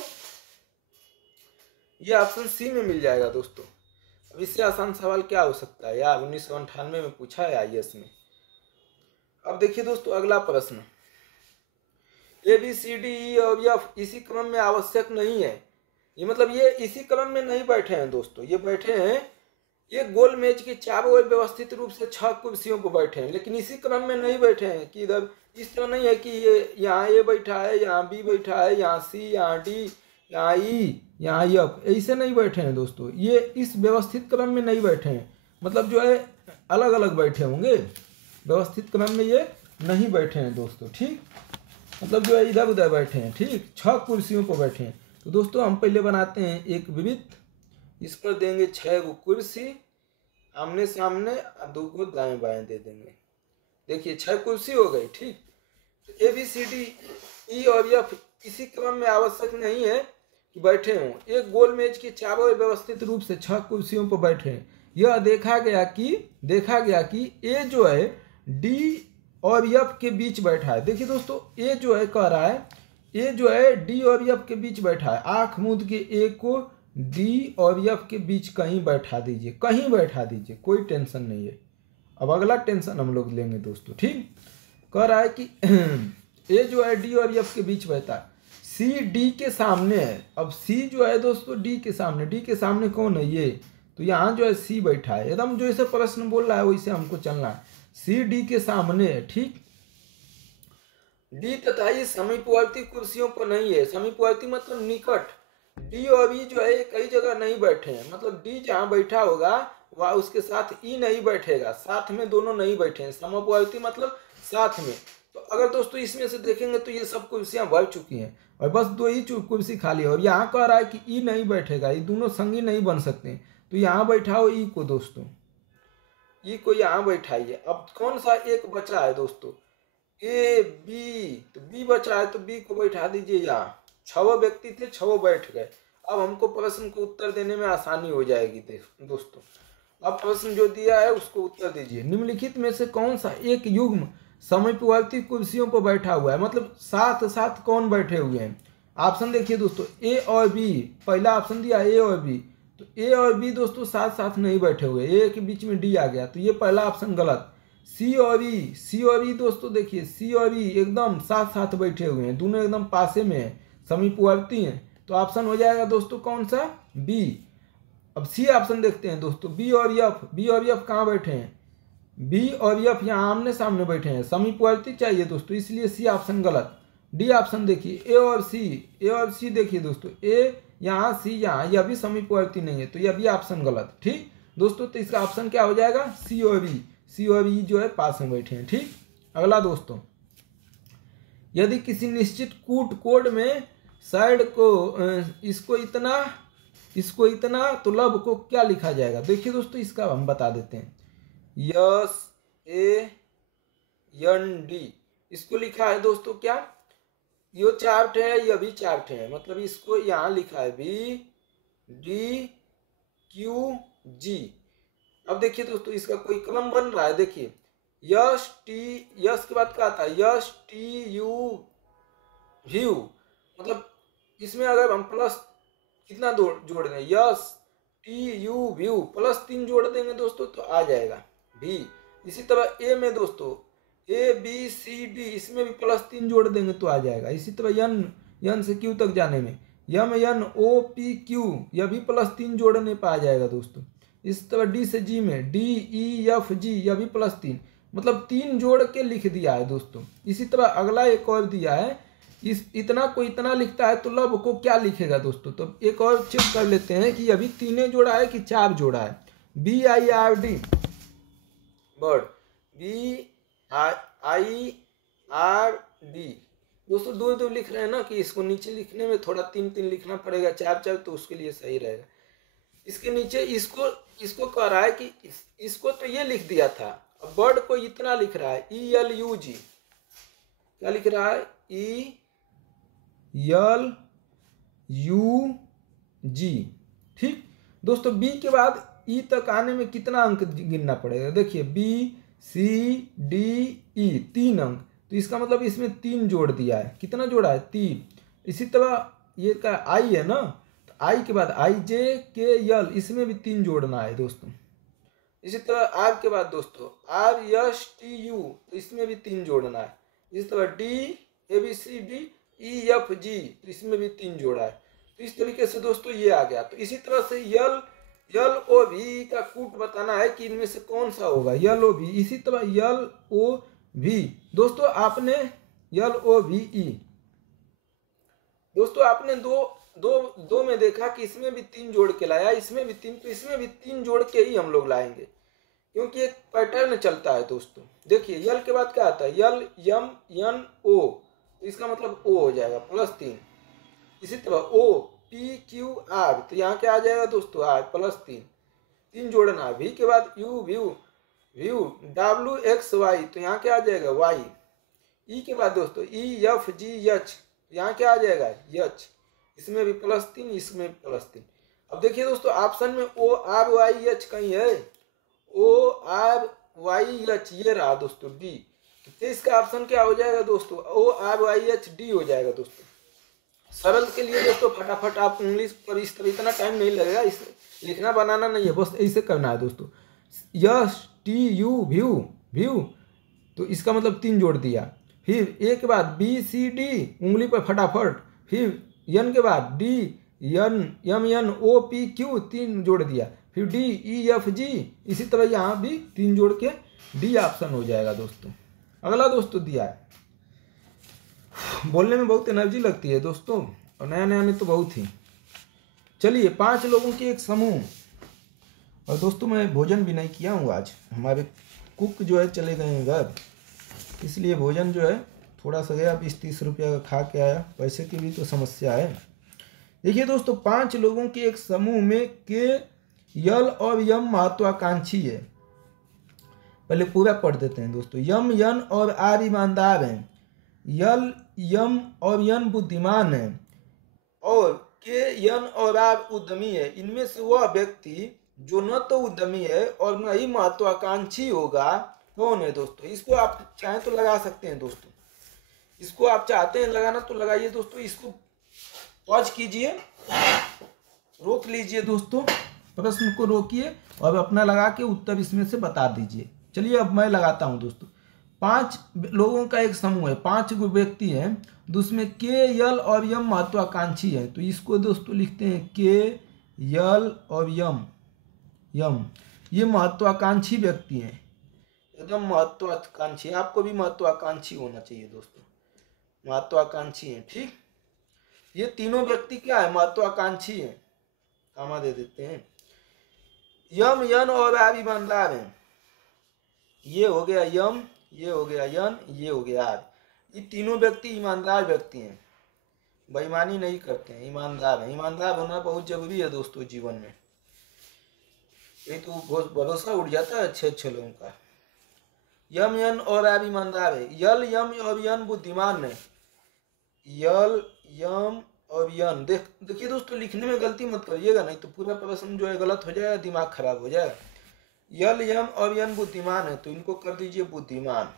ये ऑप्शन सी में मिल जाएगा दोस्तों। अब इससे आसान सवाल क्या हो सकता है यार, 1998 में पूछा है IAS में। अब देखिए दोस्तों अगला प्रश्न, ABCDE और F इसी क्रम में आवश्यक नहीं है। ये मतलब ये इसी क्रम में नहीं बैठे हैं दोस्तों, ये बैठे हैं, ये गोल मेज के चारों ओर व्यवस्थित रूप से 6 कुर्सियों पर बैठे हैं, लेकिन इसी क्रम में नहीं बैठे हैं कि इधर इस तरह नहीं है कि ये यहाँ ए बैठा है, यहाँ बी बैठा है, यहाँ सी, यहाँ डी, यहाँ ई, यहाँ एफ, ऐसे नहीं बैठे हैं दोस्तों। ये इस व्यवस्थित क्रम में नहीं बैठे हैं, मतलब जो है अलग अलग बैठे होंगे, व्यवस्थित क्रम में ये नहीं बैठे हैं दोस्तों। ठीक, मतलब जो है इधर उधर बैठे हैं। ठीक, 6 कुर्सियों पर बैठे हैं। तो दोस्तों हम पहले बनाते हैं एक विविध, इस पर देंगे 6 गो कुर्सी आमने सामने, और 2 को दाएं बाएं दे देंगे। देखिए 6 कुर्सी हो गई। ठीक, तो ABCDE और F इसी क्रम में आवश्यक नहीं है कि बैठे हों, एक गोल मेज के चारों व्यवस्थित रूप से 6 कुर्सियों पर बैठे हैं। यह देखा गया कि ए जो है डी और एफ के बीच बैठा है। देखिए दोस्तों, ए जो है कह रहा है, ए जो है डी और एफ के बीच बैठा है। आंख मूंद के ए को डी और एफ के बीच कहीं बैठा दीजिए, कहीं बैठा दीजिए, कोई टेंशन नहीं है। अब अगला टेंशन हम लोग लेंगे दोस्तों। ठीक, कह रहा है कि ए जो है डी और एफ के बीच बहता है, सी डी के सामने है। अब सी जो है दोस्तों डी के सामने, डी के सामने कौन है ये, तो यहाँ जो है सी बैठा है। एकदम जैसे प्रश्न बोल रहा है वैसे हमको चलना है। सी डी के सामने है, ठीक। डी तथा ई समीपवर्ती कुर्सियों पर नहीं है। समीपवर्ती मतलब निकट। डी और ई जो है कई जगह नहीं बैठे हैं, मतलब डी जहाँ बैठा होगा वह उसके साथ ई नहीं बैठेगा, साथ में दोनों नहीं बैठे हैं। समीपवर्ती मतलब साथ में। तो अगर दोस्तों इसमें से देखेंगे तो ये सब कुर्सियां भर चुकी हैं और बस दो ही कुर्सी खाली है। और यहाँ कह रहा है कि ई नहीं बैठेगा, ये दोनों संगी नहीं बन सकते, तो यहाँ बैठाओ ई को दोस्तों, ई को यहाँ बैठाइए। अब कौन सा एक बचा है दोस्तों, ए बी, तो बी बचा है तो बी को बैठा दीजिए यहाँ। 6 व्यक्ति थे, 6 बैठ गए। अब हमको प्रश्न को उत्तर देने में आसानी हो जाएगी दोस्तों। अब प्रश्न जो दिया है उसको उत्तर दीजिए। निम्नलिखित में से कौन सा एक युग्म समीपवर्ती कुर्सियों पर बैठा हुआ है, मतलब साथ साथ कौन बैठे हुए हैं। ऑप्शन देखिए दोस्तों, ए और बी। पहला ऑप्शन दिया ए और बी, तो ए और बी दोस्तों साथ साथ नहीं बैठे हुए, ए के बीच में डी आ गया, तो ये पहला ऑप्शन गलत। सी और ई, सी और ई दोस्तों देखिए, सी और ई एकदम साथ साथ बैठे हुए हैं, दोनों एकदम पासे में है, समीपवर्ती हैं, तो ऑप्शन हो जाएगा दोस्तों कौन सा, बी। अब सी ऑप्शन देखते हैं दोस्तों, बी और एफ। बी और एफ कहाँ बैठे हैं, बी और एफ यहाँ आमने सामने बैठे हैं, समीपवर्ती चाहिए दोस्तों, इसलिए सी ऑप्शन गलत। डी ऑप्शन देखिए, ए और सी। ए और सी देखिए दोस्तों, ए यहाँ, सी यहाँ, यह भी समीपवर्ती नहीं है, तो यह भी ऑप्शन गलत। ठीक दोस्तों, तो इसका ऑप्शन क्या हो जाएगा, सी और ई। सी और ई जो है पास में बैठे हैं। ठीक, अगला दोस्तों, यदि किसी निश्चित कूट कोड में साइड को इसको इतना तो लब को क्या लिखा जाएगा। देखिए दोस्तों, इसका हम बता देते हैं, यस ए एन डी, इसको लिखा है दोस्तों क्या, ये चार्ट है, यह भी चार्ट है, मतलब इसको यहाँ लिखा है बी डी क्यू जी। अब देखिए दोस्तों, इसका कोई क्रम बन रहा है, देखिए यस टी, यस के बाद क्या आता है, यस टी यू व्यू, मतलब इसमें अगर हम प्लस कितना जोड़ दें, yes T U view plus 3 जोड़ देंगे दोस्तों तो आ जाएगा भी। इसी तरह ए में दोस्तों ए बी सी डी, इसमें भी प्लस 3 जोड़ देंगे तो आ जाएगा। इसी तरह यन से क्यू तक जाने में M N O P Q, यह भी प्लस 3 जोड़ने पर आ जाएगा दोस्तों। इस तरह डी से जी में डी ई एफ जी, यह भी प्लस 3, मतलब 3 जोड़ के लिख दिया है दोस्तों। इसी तरह अगला एक और दिया है, इस इतना को इतना लिखता है तो लब को क्या लिखेगा दोस्तों। तो एक और चेक कर लेते हैं कि अभी 3 जोड़ा है कि 4 जोड़ा है। B I R D bird, B I R D दोस्तों 2 लिख रहे हैं ना, कि इसको नीचे लिखने में थोड़ा 3 लिखना पड़ेगा, 4 तो उसके लिए सही रहेगा। इसके नीचे इसको कह रहा है कि इसको तो ये लिख दिया था, अब बर्ड को इतना लिख रहा है, ई एल यू जी, क्या लिख रहा है, ई एल यू जी। ठीक दोस्तों, बी के बाद ई तक आने में कितना अंक गिनना पड़ेगा, देखिए बी सी डी ई 3 अंक, तो इसका मतलब इसमें 3 जोड़ दिया है, कितना जोड़ा है 3। इसी तरह ये का आई है ना, तो आई के बाद आई जे के यल, इसमें भी 3 जोड़ना है दोस्तों। इसी तरह आर के बाद दोस्तों आर एस टी यू, तो इसमें भी 3 जोड़ना है। इसी तरह D A B C D E F G, तो इसमें भी 3 जोड़ा है। तो इस तरीके से दोस्तों ये आ गया। तो इसी तरह से यल ओ भी का कूट बताना है कि इनमें से कौन सा होगा, यल ओ भी। इसी तरह यल ओ भी दोस्तों, आपने यल ओ भी ई दोस्तों आपने दो में देखा कि इसमें भी 3 जोड़ के लाया, इसमें भी 3, तो इसमें भी 3 जोड़ के ही हम लोग लाएंगे, क्योंकि एक पैटर्न चलता है दोस्तों। देखिए यल के बाद क्या आता है, यल यम एन ओ, तो इसका मतलब ओ हो जाएगा प्लस 3। इसी तरह ओ पी क्यू आर, तो यहाँ क्या आ जाएगा दोस्तों, आर प्लस 3 जोड़ना। वी के बाद U V W X Y, तो यहाँ क्या आ जाएगा वाई। ई के बाद दोस्तों ई एफ जी एच, यहाँ क्या आ जाएगा एच, इसमें भी प्लस 3, इसमें भी प्लस 3। अब देखिए दोस्तों ऑप्शन में ओ आर वाई एच कहीं है, ओ आर वाई एच ये रहा दोस्तों डी, तो इसका ऑप्शन क्या हो जाएगा दोस्तों, O R Y H D हो जाएगा दोस्तों। सरल के लिए दोस्तों फटाफट आप इंग्लिश पर इस तरह इतना टाइम नहीं लगेगा, इस लिखना बनाना नहीं है, बस ऐसे करना है दोस्तों। यस टी यू व्यू तो इसका मतलब 3 जोड़ दिया। फिर ए के बाद BCD उंगली पर फटाफट, फिर एन के बाद DMNOPQ 3 जोड़ दिया, फिर DEFG, इसी तरह यहाँ भी 3 जोड़ के डी ऑप्शन हो जाएगा दोस्तों। अगला दोस्तों दिया है, बोलने में बहुत एनर्जी लगती है दोस्तों, और नया नया में तो बहुत ही। चलिए 5 लोगों के एक समूह, और दोस्तों मैं भोजन भी नहीं किया हूँ आज, हमारे कुक जो है चले गए हैं घर, इसलिए भोजन जो है थोड़ा सा गया, 20-30 रुपया का खा के आया, पैसे की भी तो समस्या है। देखिए दोस्तों 5 लोगों के एक समूह में के, यल और यम महत्वाकांक्षी है। पहले पूरा पढ़ देते हैं दोस्तों। यम, यन और आर ईमानदार हैं, यल, यम और यन बुद्धिमान है, और के, यन और आर उद्यमी है। इनमें से वह व्यक्ति जो न तो उद्यमी है और न ही महत्वाकांक्षी होगा कौन है दोस्तों? इसको आप चाहें तो लगा सकते हैं दोस्तों, इसको आप चाहते हैं लगाना तो लगाइए दोस्तों। इसको पॉज कीजिए, रोक लीजिए दोस्तों, प्रश्न को रोकिए और अपना लगा के उत्तर इसमें से बता दीजिए। चलिए अब मैं लगाता हूं दोस्तों। 5 लोगों का एक समूह है, 5 व्यक्ति हैं, उसमें के, यल और यम महत्वाकांक्षी है। तो इसको दोस्तों लिखते हैं के, यल और यम, ये महत्वाकांक्षी व्यक्ति हैं, एकदम महत्वाकांक्षी। आपको भी महत्वाकांक्षी होना चाहिए दोस्तों, महत्वाकांक्षी है, ठीक। ये तीनों व्यक्ति क्या है? महत्वाकांक्षी है। कामा दे देते हैं। यम, यन और आर ईमानदार हैं। ये हो गया यम, ये हो गया यन, ये हो गया आर। ये तीनों व्यक्ति ईमानदार व्यक्ति हैं, बेईमानी नहीं करते हैं, ईमानदार हैं। ईमानदार होना बहुत जरूरी है दोस्तों जीवन में, ये तो भरोसा उठ जाता है अच्छे लोगों का। यम, यन और आर ईमानदार है। यल, यम और यन बुद्धिमान है। यल, यम और यन, देखिए दोस्तों लिखने में गलती मत करिएगा, नहीं तो पूरा प्रश्न जो है गलत हो जाएगा, दिमाग खराब हो जाएगा। यल, यम और यन बुद्धिमान है, तो इनको कर दीजिए बुद्धिमान।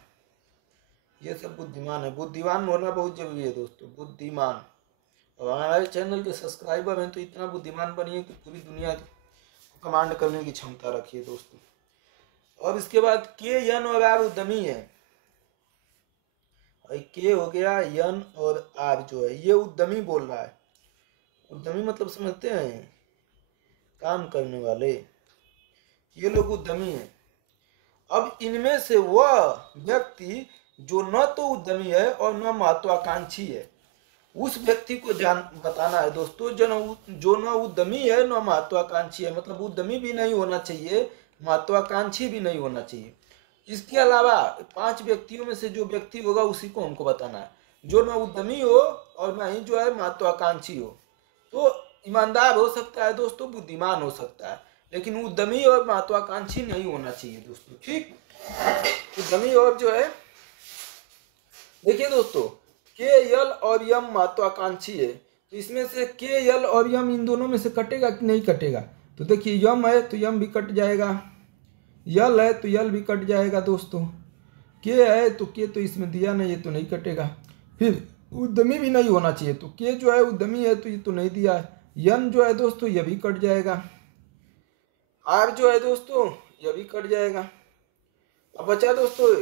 ये सब बुद्धिमान है, बुद्धिमान होना बहुत जरूरी है दोस्तों, बुद्धिमान। और हमारे चैनल के सब्सक्राइबर हैं तो इतना बुद्धिमान बनिए कि पूरी दुनिया को कमांड करने की क्षमता रखिए दोस्तों। और इसके बाद के, यन और आर उद्यमी है। के हो गया, यन और आर जो है ये उद्यमी बोल रहा है। उद्यमी मतलब समझते हैं, काम करने वाले, ये लोग उद्यमी हैं। अब इनमें से वह व्यक्ति जो न तो उद्यमी है और न महत्वाकांक्षी है, उस व्यक्ति को बताना है दोस्तों जो न उद्यमी है न महत्वाकांक्षी है। मतलब उद्यमी भी नहीं होना चाहिए, महत्वाकांक्षी भी नहीं होना चाहिए। इसके अलावा 5 व्यक्तियों में से जो व्यक्ति होगा उसी को हमको बताना है, जो न उद्यमी हो और न ही जो है महत्वाकांक्षी हो। तो ईमानदार हो सकता है दोस्तों, बुद्धिमान हो सकता है, लेकिन उद्यमी और महत्वाकांक्षी नहीं होना चाहिए दोस्तों, ठीक। उद्यमी और जो है, देखिए दोस्तों के, यल और यम महत्वाकांक्षी है, तो इसमें से के, यल और यम इन दोनों में से कटेगा कि नहीं कटेगा? तो देखिए यम है तो यम भी कट जाएगा, यल है तो यल भी कट जाएगा दोस्तों, के है तो के तो इसमें दिया नहीं, ये तो नहीं कटेगा। फिर उद्यमी भी नहीं होना चाहिए, तो के जो है उद्यमी है तो ये तो नहीं दिया है। यन जो है दोस्तों ये भी कट जाएगा, आर जो है दोस्तों ये भी कट जाएगा। अब बचा दोस्तों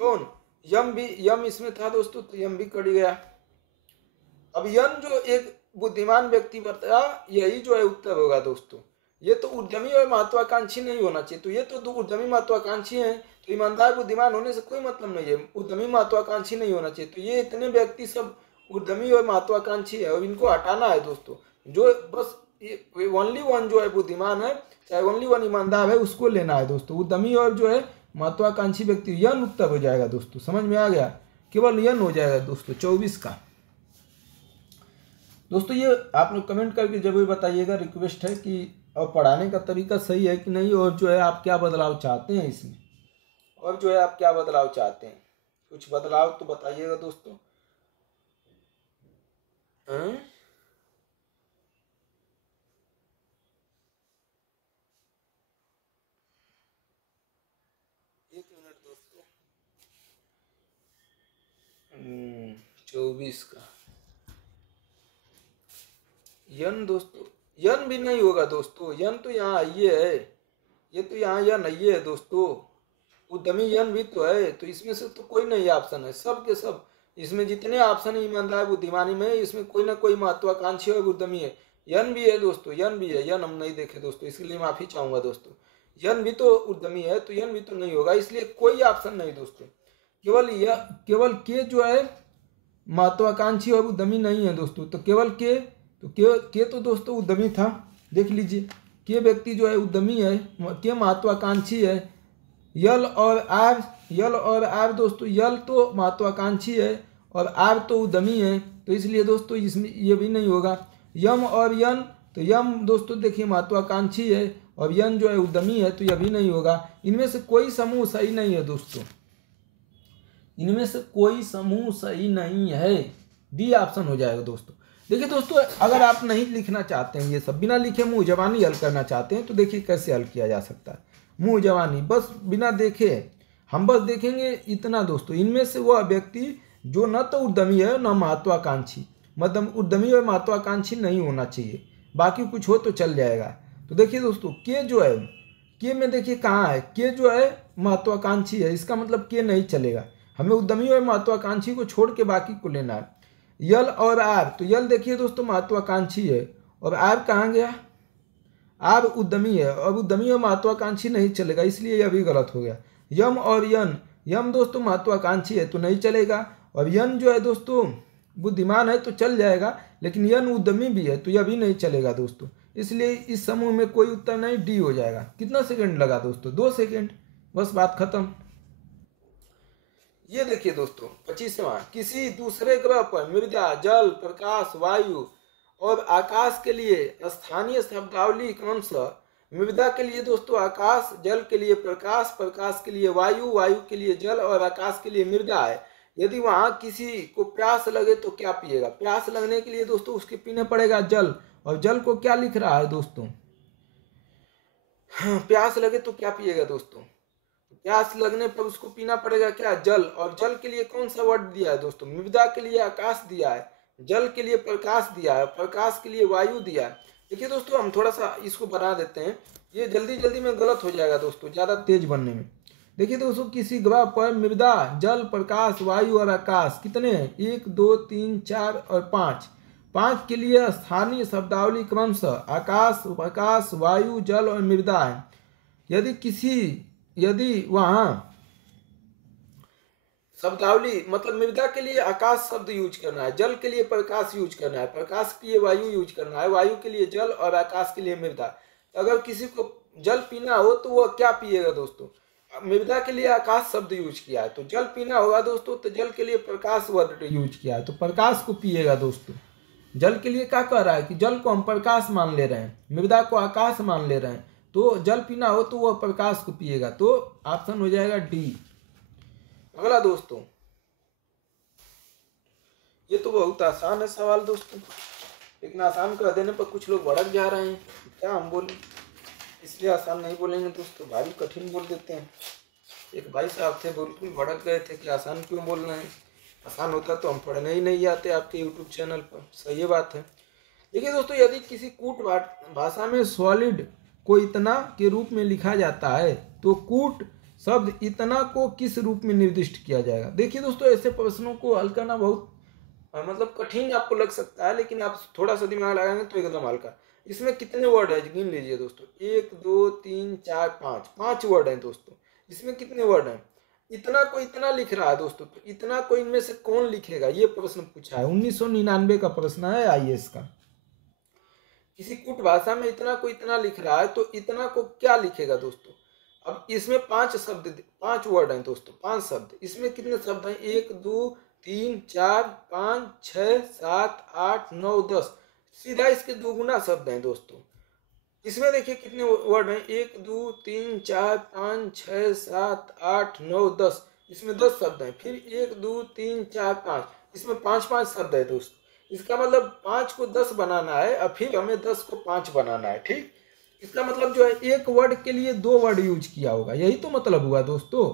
कौन? यम भी, यम इसमें था दोस्तों तो यम भी कट गया। अब यन जो एक बुद्धिमान व्यक्ति बताया, यही जो है उत्तर होगा दोस्तों। ये तो उद्यमी और महत्वाकांक्षी नहीं होना चाहिए, तो ये तो 2 उद्यमी महत्वाकांक्षी हैं, तो ईमानदार बुद्धिमान होने से कोई मतलब नहीं है, उद्यमी महत्वाकांक्षी नहीं होना चाहिए। तो ये इतने व्यक्ति सब उद्यमी और महत्वाकांक्षी है, और इनको हटाना है दोस्तों। जो बस ओनली वन जो है बुद्धिमान है, चाहे ओनली वन ईमानदार है, उसको लेना है दोस्तों। उद्यमी और जो है महत्वाकांक्षी व्यक्ति, यन उत्तर हो जाएगा दोस्तों। समझ में आ गया? केवल यन हो जाएगा दोस्तों 24 का। दोस्तों ये आप लोग कमेंट करके जरूर बताइएगा, रिक्वेस्ट है कि और पढ़ाने का तरीका सही है कि नहीं, और जो है आप क्या बदलाव चाहते हैं इसमें, और जो है आप क्या बदलाव चाहते हैं, कुछ बदलाव तो बताइएगा दोस्तों। एक मिनट दोस्तों, 24 का यन दोस्तों, यन भी नहीं होगा दोस्तों। यन तो यहाँ आइए है, ये तो यहाँ यन आइए है दोस्तों। उद्यमी यन भी तो है, तो इसमें से तो कोई नहीं ऑप्शन है, सब के सब इसमें जितने ऑप्शन है ईमानदार बुद्धिमानी में, इसमें कोई ना कोई महत्वाकांक्षी और उद्यमी है। यन भी है दोस्तों, यन भी है, यन हम नहीं देखे दोस्तों, इसलिए माफी चाहूंगा दोस्तों। यन भी तो उद्यमी है, तो यन भी तो नहीं होगा, इसलिए कोई ऑप्शन नहीं दोस्तों। केवल के जो है महत्वाकांक्षी और उद्यमी नहीं है दोस्तों, तो केवल के तो दोस्तों उद्यमी था, देख लीजिए के व्यक्ति जो है उद्यमी है, के महत्वाकांक्षी है। यल और आर दोस्तों, यल तो महत्वाकांक्षी है और आर तो उद्यमी है, तो इसलिए दोस्तों इसमें ये भी नहीं होगा। यम और यन, तो यम दोस्तों देखिए महत्वाकांक्षी है और यन जो है उद्यमी है, तो यह भी नहीं होगा। इनमें से कोई समूह सही नहीं है दोस्तों, इनमें से कोई समूह सही नहीं है, डी ऑप्शन हो जाएगा दोस्तों। देखिए दोस्तों, अगर आप नहीं लिखना चाहते हैं, ये सब बिना लिखे मुंह जबानी हल करना चाहते हैं, तो देखिए कैसे हल किया जा सकता है। मुंह जबानी बस बिना देखे हम बस देखेंगे इतना दोस्तों, इनमें से वह व्यक्ति जो न तो उद्यमी है न महत्वाकांक्षी, मतलब उद्यमी और महत्वाकांक्षी नहीं होना चाहिए, बाकी कुछ हो तो चल जाएगा। तो देखिए दोस्तों, के जो है, के में देखिए कहाँ है, के जो है महत्वाकांक्षी है, इसका मतलब के नहीं चलेगा, हमें उद्यमी और महत्वाकांक्षी को छोड़ के बाकी को लेना है। यल और आर, तो यल देखिए दोस्तों महत्वाकांक्षी है और आर कहाँ गया, आर उद्यमी है और उद्यमी और महत्वाकांक्षी नहीं चलेगा, इसलिए यह भी गलत हो गया। यम और यन, यम दोस्तों महत्वाकांक्षी है तो नहीं चलेगा, और यन जो है दोस्तों बुद्धिमान है तो चल जाएगा, लेकिन यन उद्यमी भी है तो यह भी नहीं चलेगा दोस्तों, इसलिए इस समूह में कोई उत्तर नहीं, डी हो जाएगा। कितना सेकंड लगा दोस्तों, 2 सेकंड, बस बात खत्म। ये देखिए दोस्तों 25वां, किसी दूसरे ग्रह पर मृदा, जल, प्रकाश, वायु और आकाश के लिए स्थानीय शब्दावली क्रमशः, मृदा के लिए दोस्तों आकाश, जल के लिए प्रकाश, प्रकाश के लिए वायु, वायु के लिए जल और आकाश के लिए मृदा है। यदि वहां किसी को प्यास लगे तो क्या पिएगा, प्यास लगने के लिए दोस्तों उसके पीने पड़ेगा जल, और जल को क्या लिख रहा है दोस्तों, प्यास लगे तो क्या पिएगा दोस्तों, प्यास लगने पर उसको पीना पड़ेगा क्या, जल, और जल के लिए कौन सा वर्ड दिया है दोस्तों, मृदा के लिए आकाश दिया है, जल के लिए प्रकाश दिया है, प्रकाश के लिए वायु दिया है। देखिए दोस्तों हम थोड़ा सा इसको बना देते हैं, ये जल्दी जल्दी में गलत हो जाएगा दोस्तों, ज़्यादा तेज बनने में। देखिए दोस्तों, किसी ग्रह पर मृदा, जल, प्रकाश, वायु और आकाश कितने हैं, 1 2 3 4 और 5, 5 के लिए स्थानीय शब्दावली क्रमशः आकाश, प्रकाश, वायु, जल और मृदा है। यदि वहां शब्दावली मतलब मृदा के लिए आकाश शब्द यूज करना है, जल के लिए प्रकाश यूज करना है, प्रकाश के लिए वायु यूज करना है, वायु के लिए जल और आकाश के लिए मृदा। अगर किसी को जल पीना हो तो वह क्या पिएगा दोस्तों, मृदा के लिए आकाश शब्द यूज किया है तो जल पीना होगा दोस्तों, तो जल के लिए प्रकाश वर्ड यूज किया है तो प्रकाश को पिएगा दोस्तों। जल के लिए क्या कह रहा है कि जल को हम प्रकाश मान ले रहे हैं, मृदा को आकाश मान ले रहे हैं, तो जल पीना हो तो वह प्रकाश को पिएगा, तो ऑप्शन हो जाएगा डी। अगला दोस्तों, ये तो बहुत आसान है सवाल दोस्तों, लेकिन आसान कर देने पर कुछ लोग भड़क जा रहे हैं, क्या हम बोले, इसलिए आसान नहीं बोलेंगे दोस्तों, भारी कठिन बोल देते हैं। एक भाई साहब थे बिल्कुल भड़क गए थे कि आसान क्यों बोल रहे हैं, आसान होता तो हम पढ़ने ही नहीं आते आपके यूट्यूब चैनल पर, सही बात है। देखिए दोस्तों, यदि किसी कूट भाषा में सॉलिड को इतना के रूप में लिखा जाता है तो कूट शब्द इतना को किस रूप में निर्दिष्ट किया जाएगा। देखिए दोस्तों, ऐसे प्रश्नों को हल करना बहुत मतलब कठिन आपको लग सकता है, लेकिन आप थोड़ा सा दिमाग लगाएंगे तो एकदम हल्का। इसमें कितने वर्ड है गिन लीजिए दोस्तों, 1 2 3 4 5, 5 वर्ड हैं दोस्तों। इसमें कितने वर्ड हैं, इतना को इतना लिख रहा है दोस्तों, तो इतना को इनमें से कौन लिखेगा, ये प्रश्न पूछा है, 1999 का प्रश्न है IAS का। किसी कूट भाषा में इतना को इतना लिख रहा है तो इतना को क्या लिखेगा दोस्तों। अब इसमें 5 वर्ड हैं दोस्तों, 5 शब्द। इसमें कितने शब्द हैं, 1 2 3 4 5 6 7 8 9 10, सीधा इसके दोगुना शब्द हैं दोस्तों। इसमें देखिए कितने वर्ड हैं, 1 2 3 4 5 6 7 8 9 10, इसमें 10 शब्द हैं। फिर 1 2 3 4 5, इसमें 5 शब्द है दोस्तों। इसका मतलब 5 को 10 बनाना है और फिर हमें 10 को 5 बनाना है, ठीक। इसका मतलब जो है एक वर्ड के लिए 2 वर्ड यूज किया होगा, यही तो मतलब हुआ दोस्तों।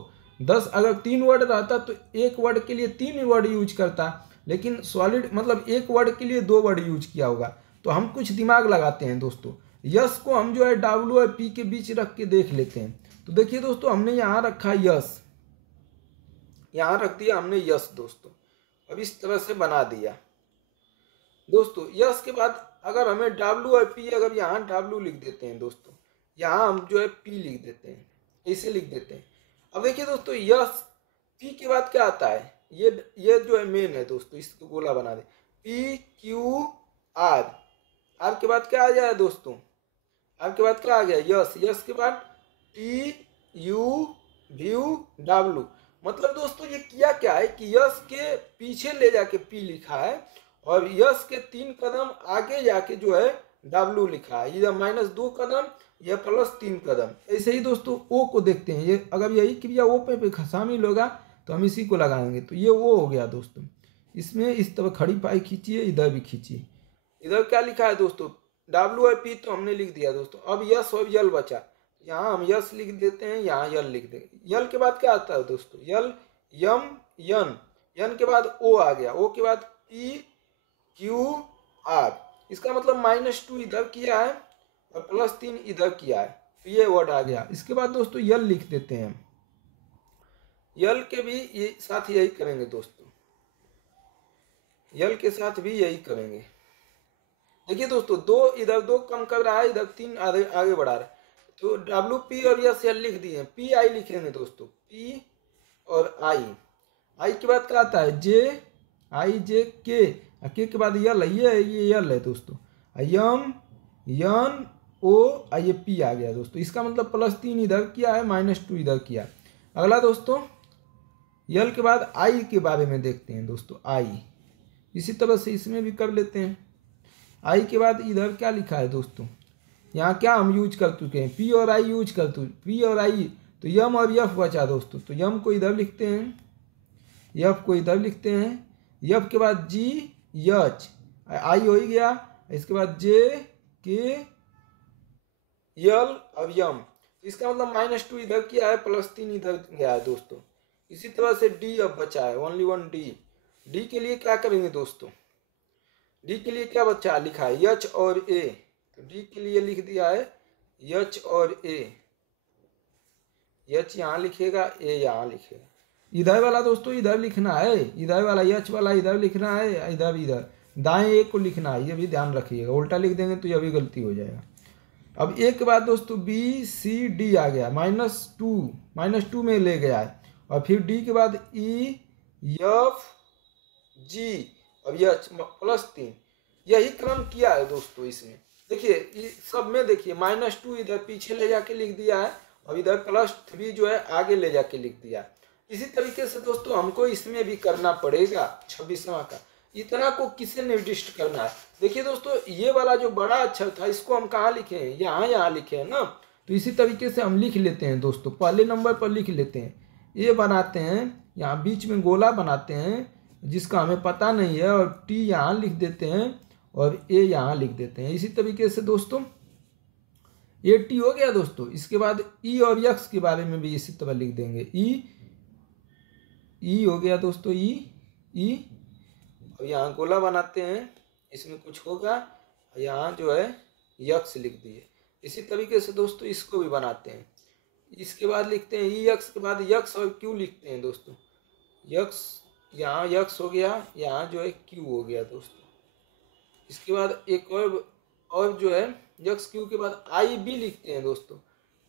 10 अगर 3 वर्ड रहता तो एक वर्ड के लिए 3 वर्ड यूज करता, लेकिन सॉलिड मतलब एक वर्ड के लिए 2 वर्ड यूज किया होगा। तो हम कुछ दिमाग लगाते हैं दोस्तों, यस को हम जो है डब्ल्यू और पी के बीच रख के देख लेते हैं। तो देखिए दोस्तों, हमने यहाँ रखा यस, यहाँ रख दिया हमने यस दोस्तों। अब इस तरह से बना दिया दोस्तों। यस के बाद अगर हमें डब्ल्यू और पी, अगर यहाँ डब्ल्यू लिख देते हैं दोस्तों, यहाँ हम जो है पी लिख देते हैं, ऐसे लिख देते हैं। अब देखिए दोस्तों, यस पी के बाद क्या आता है, ये जो है मेन है दोस्तों, इसको गोला बना दे। पी क्यू आर, आर के बाद क्या आ जाए दोस्तों, आर के बाद क्या आ गया यस, यस के बाद टी यू व्यू डब्ल्यू। मतलब दोस्तों ये किया क्या है कि यस के पीछे ले जाके पी लिखा है और यस के 3 कदम आगे जाके जो है डब्ल्यू लिखा है, ये -2 कदम या +3 कदम। ऐसे ही दोस्तों ओ को देखते हैं, ये अगर यही क्रिया ओ पे शामिल होगा तो हम इसी को लगाएंगे। तो ये वो हो गया दोस्तों। इसमें इस तरह खड़ी पाई खींचिए, इधर भी खींचिए। इधर क्या लिखा है दोस्तों, डब्ल्यू और पी तो हमने लिख दिया दोस्तों। अब यस और यल बचा, यहाँ हम यस लिख देते हैं, यहाँ यल लिख देंगे। यल के बाद क्या आता है दोस्तों, यल यम यन, यन के बाद ओ आ गया, ओ के बाद पी क्यू आर। इसका मतलब -2 इधर किया है और +3 इधर किया है, तो ये वर्ड आ गया। इसके बाद दोस्तों यल लिख देते हैं, यल के भी ये साथ यही करेंगे दोस्तों, यल के साथ भी यही करेंगे। देखिए दोस्तों, 2 इधर 2 कम कर रहा है, इधर 3 आगे बढ़ा रहा है। तो डब्ल्यू पी और यस यल लिख दिए। पी आई लिखेंगे दोस्तों, पी और आई। आई के बाद क्या आता है, जे आई जे के के बाद यल, ये यल है दोस्तों। यम यन ओ, ये पी आ गया दोस्तों। इसका मतलब +3 इधर किया है, -2 इधर किया। अगला दोस्तों यल के बाद आई के बारे में देखते हैं दोस्तों। आई इसी तरह से इसमें भी कर लेते हैं। आई के बाद इधर क्या लिखा है दोस्तों, यहाँ क्या हम यूज कर चुके हैं, पी और आई यूज कर चुके, पी और आई। तो यम और यफ बचा दोस्तों, तो यम को इधर लिखते हैं, यफ को इधर लिखते हैं। यफ के बाद जी यच, आई हो ही गया। इसके बाद जे के यल और यम। इसका मतलब -2 इधर किया है, +3 इधर गया है दोस्तों। इसी तरह से डी अब बचा है, ओनली 1 डी। डी के लिए क्या करेंगे दोस्तों, डी के लिए क्या बचा लिखा है, यच और ए। तो डी के लिए लिख दिया है यच और ए। यच यहाँ लिखेगा, ए यहाँ लिखेगा। इधर वाला दोस्तों इधर लिखना है, इधर वाला यच वाला इधर लिखना है, इधर दाएं ए को लिखना है, ये भी ध्यान रखिएगा। उल्टा लिख देंगे तो यह भी गलती हो जाएगा। अब ए के बाद दोस्तों बी सी डी आ गया, -2 में ले गया है। और फिर डी के बाद ई एफ जी, अब यह +3। यही क्रम किया है दोस्तों। इसमें देखिए सब में देखिए -2 इधर पीछे ले जाके लिख दिया है और इधर +3 जो है आगे ले जाके लिख दिया। इसी तरीके से दोस्तों हमको इसमें भी करना पड़ेगा 26वां का। इतना को किसे निर्दिष्ट करना है, देखिए दोस्तों ये वाला जो बड़ा अक्षर था इसको हम कहाँ लिखे हैं, यहाँ लिखे हैं ना। तो इसी तरीके से हम लिख लेते हैं दोस्तों, पहले नंबर पर लिख लेते हैं। ये बनाते हैं, यहाँ बीच में गोला बनाते हैं जिसका हमें पता नहीं है, और टी यहाँ लिख देते हैं और ए यहाँ लिख देते हैं। इसी तरीके से दोस्तों ये टी हो गया दोस्तों। इसके बाद ई और यक्स के बारे में भी इसी तरह लिख देंगे। ई हो गया दोस्तों, ई। और यहाँ गोला बनाते हैं, इसमें कुछ होगा, यहाँ जो है यक्स लिख दिए। इसी तरीके से दोस्तों इसको भी बनाते हैं। इसके बाद लिखते हैं ई यक्स के बाद यक्स और क्यू लिखते हैं दोस्तों। यक्स, यहाँ यक्स हो गया, यहाँ जो है क्यू हो गया दोस्तों। इसके बाद एक और जो है यक्स क्यू के बाद आई बी लिखते हैं दोस्तों।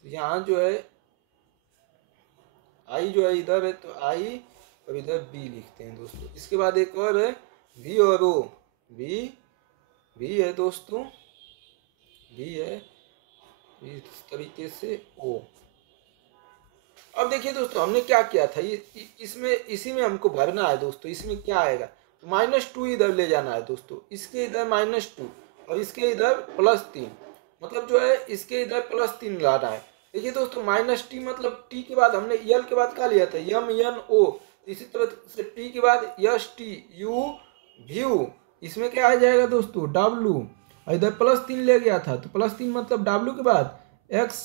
यहाँ जो है आई जो है इधर है तो आई, और इधर बी लिखते हैं दोस्तों। इसके बाद एक और है वी और ओ, वी है दोस्तों, वी है इस तरीके से ओ। अब देखिए दोस्तों हमने क्या किया था, इसमें इसी में हमको भरना है दोस्तों। इसमें क्या आएगा, तो -2 इधर ले जाना है दोस्तों, इसके इधर -2 और इसके इधर +3, मतलब जो है इसके इधर +3 लाना है। देखिए दोस्तों -t मतलब टी के बाद हमने यल के बाद क्या लिया था, यम यन ओ। इसी तरह से टी के बाद यस टी यू व्यू, इसमें क्या आ जाएगा दोस्तों डब्लू, और इधर +3 ले गया था तो +3 मतलब डब्लू के बाद एक्स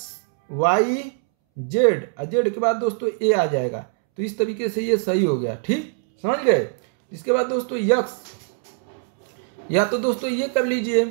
वाई जेड, और जेड के बाद दोस्तों ए आ जाएगा। तो इस तरीके से ये सही हो गया, ठीक समझ गए। इसके बाद दोस्तों यक्स, या तो दोस्तों ये कर लीजिए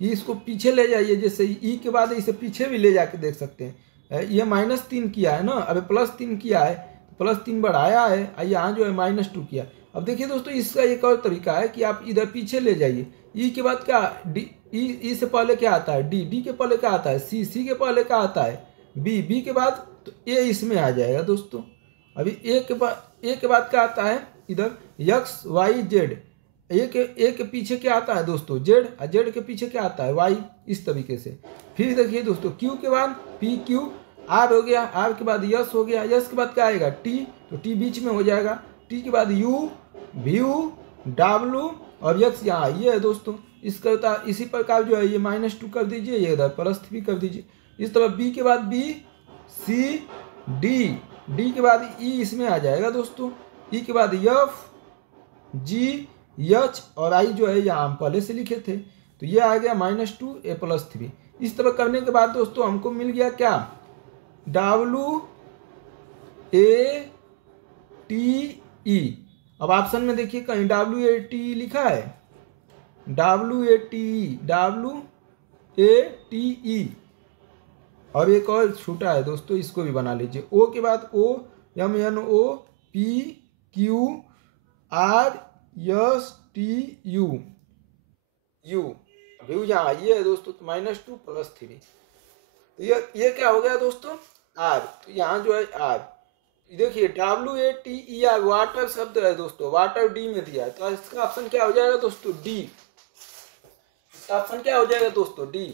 इसको पीछे ले जाइए, जैसे ई के बाद इसे पीछे भी ले जाके देख सकते हैं। ये -3 किया है ना, अब +3 किया है, +3 बढ़ाया है, यहाँ जो है -2 किया। अब देखिए दोस्तों, इसका एक और तरीका है कि आप इधर पीछे ले जाइए। ई के बाद क्या, डी, ई से पहले क्या आता है, डी के पहले क्या आता है, सी के पहले क्या आता है, बी के बाद तो ए इसमें आ जाएगा दोस्तों। अभी ए के बाद क्या आता है इधर, एक्स वाई जेड। ए के पीछे क्या आता है दोस्तों, जेड, और जेड के पीछे क्या आता है, वाई। इस तरीके से फिर देखिए दोस्तों, क्यू के बाद पी क्यू, आर हो गया, आर के बाद यस हो गया, यस के बाद क्या आएगा, टी, तो टी बीच में हो जाएगा, टी के बाद यू, वी, डब्ल्यू और एक्स यहाँ ये है दोस्तों। इसका इसी प्रकार जो है ये -2 कर दीजिए, ये इधर +3 कर दीजिए। इस तरह बी के बाद बी, सी, डी के बाद ई इसमें आ जाएगा दोस्तों, ई के बाद एफ, जी, एच और आई जो है यहाँ हम पहले से लिखे थे, तो ये आ गया -2 a +3। इस तरह करने के बाद दोस्तों हमको मिल गया क्या, W A T E। अब ऑप्शन में देखिए कहीं W A T E लिखा है, W A T E और एक और छूटा है दोस्तों, इसको भी बना लीजिए। ओ के बाद O, M N O P Q R S T U, view यहाँ ये है दोस्तों, तो -2 +3। तो ये क्या हो गया दोस्तों, आर। तो यहाँ जो है आर, देखिए WATER वाटर शब्द है दोस्तों, वाटर डी में दिया है, तो इसका ऑप्शन क्या हो जाएगा दोस्तों, डी। इसका ऑप्शन क्या हो जाएगा दोस्तों, डी।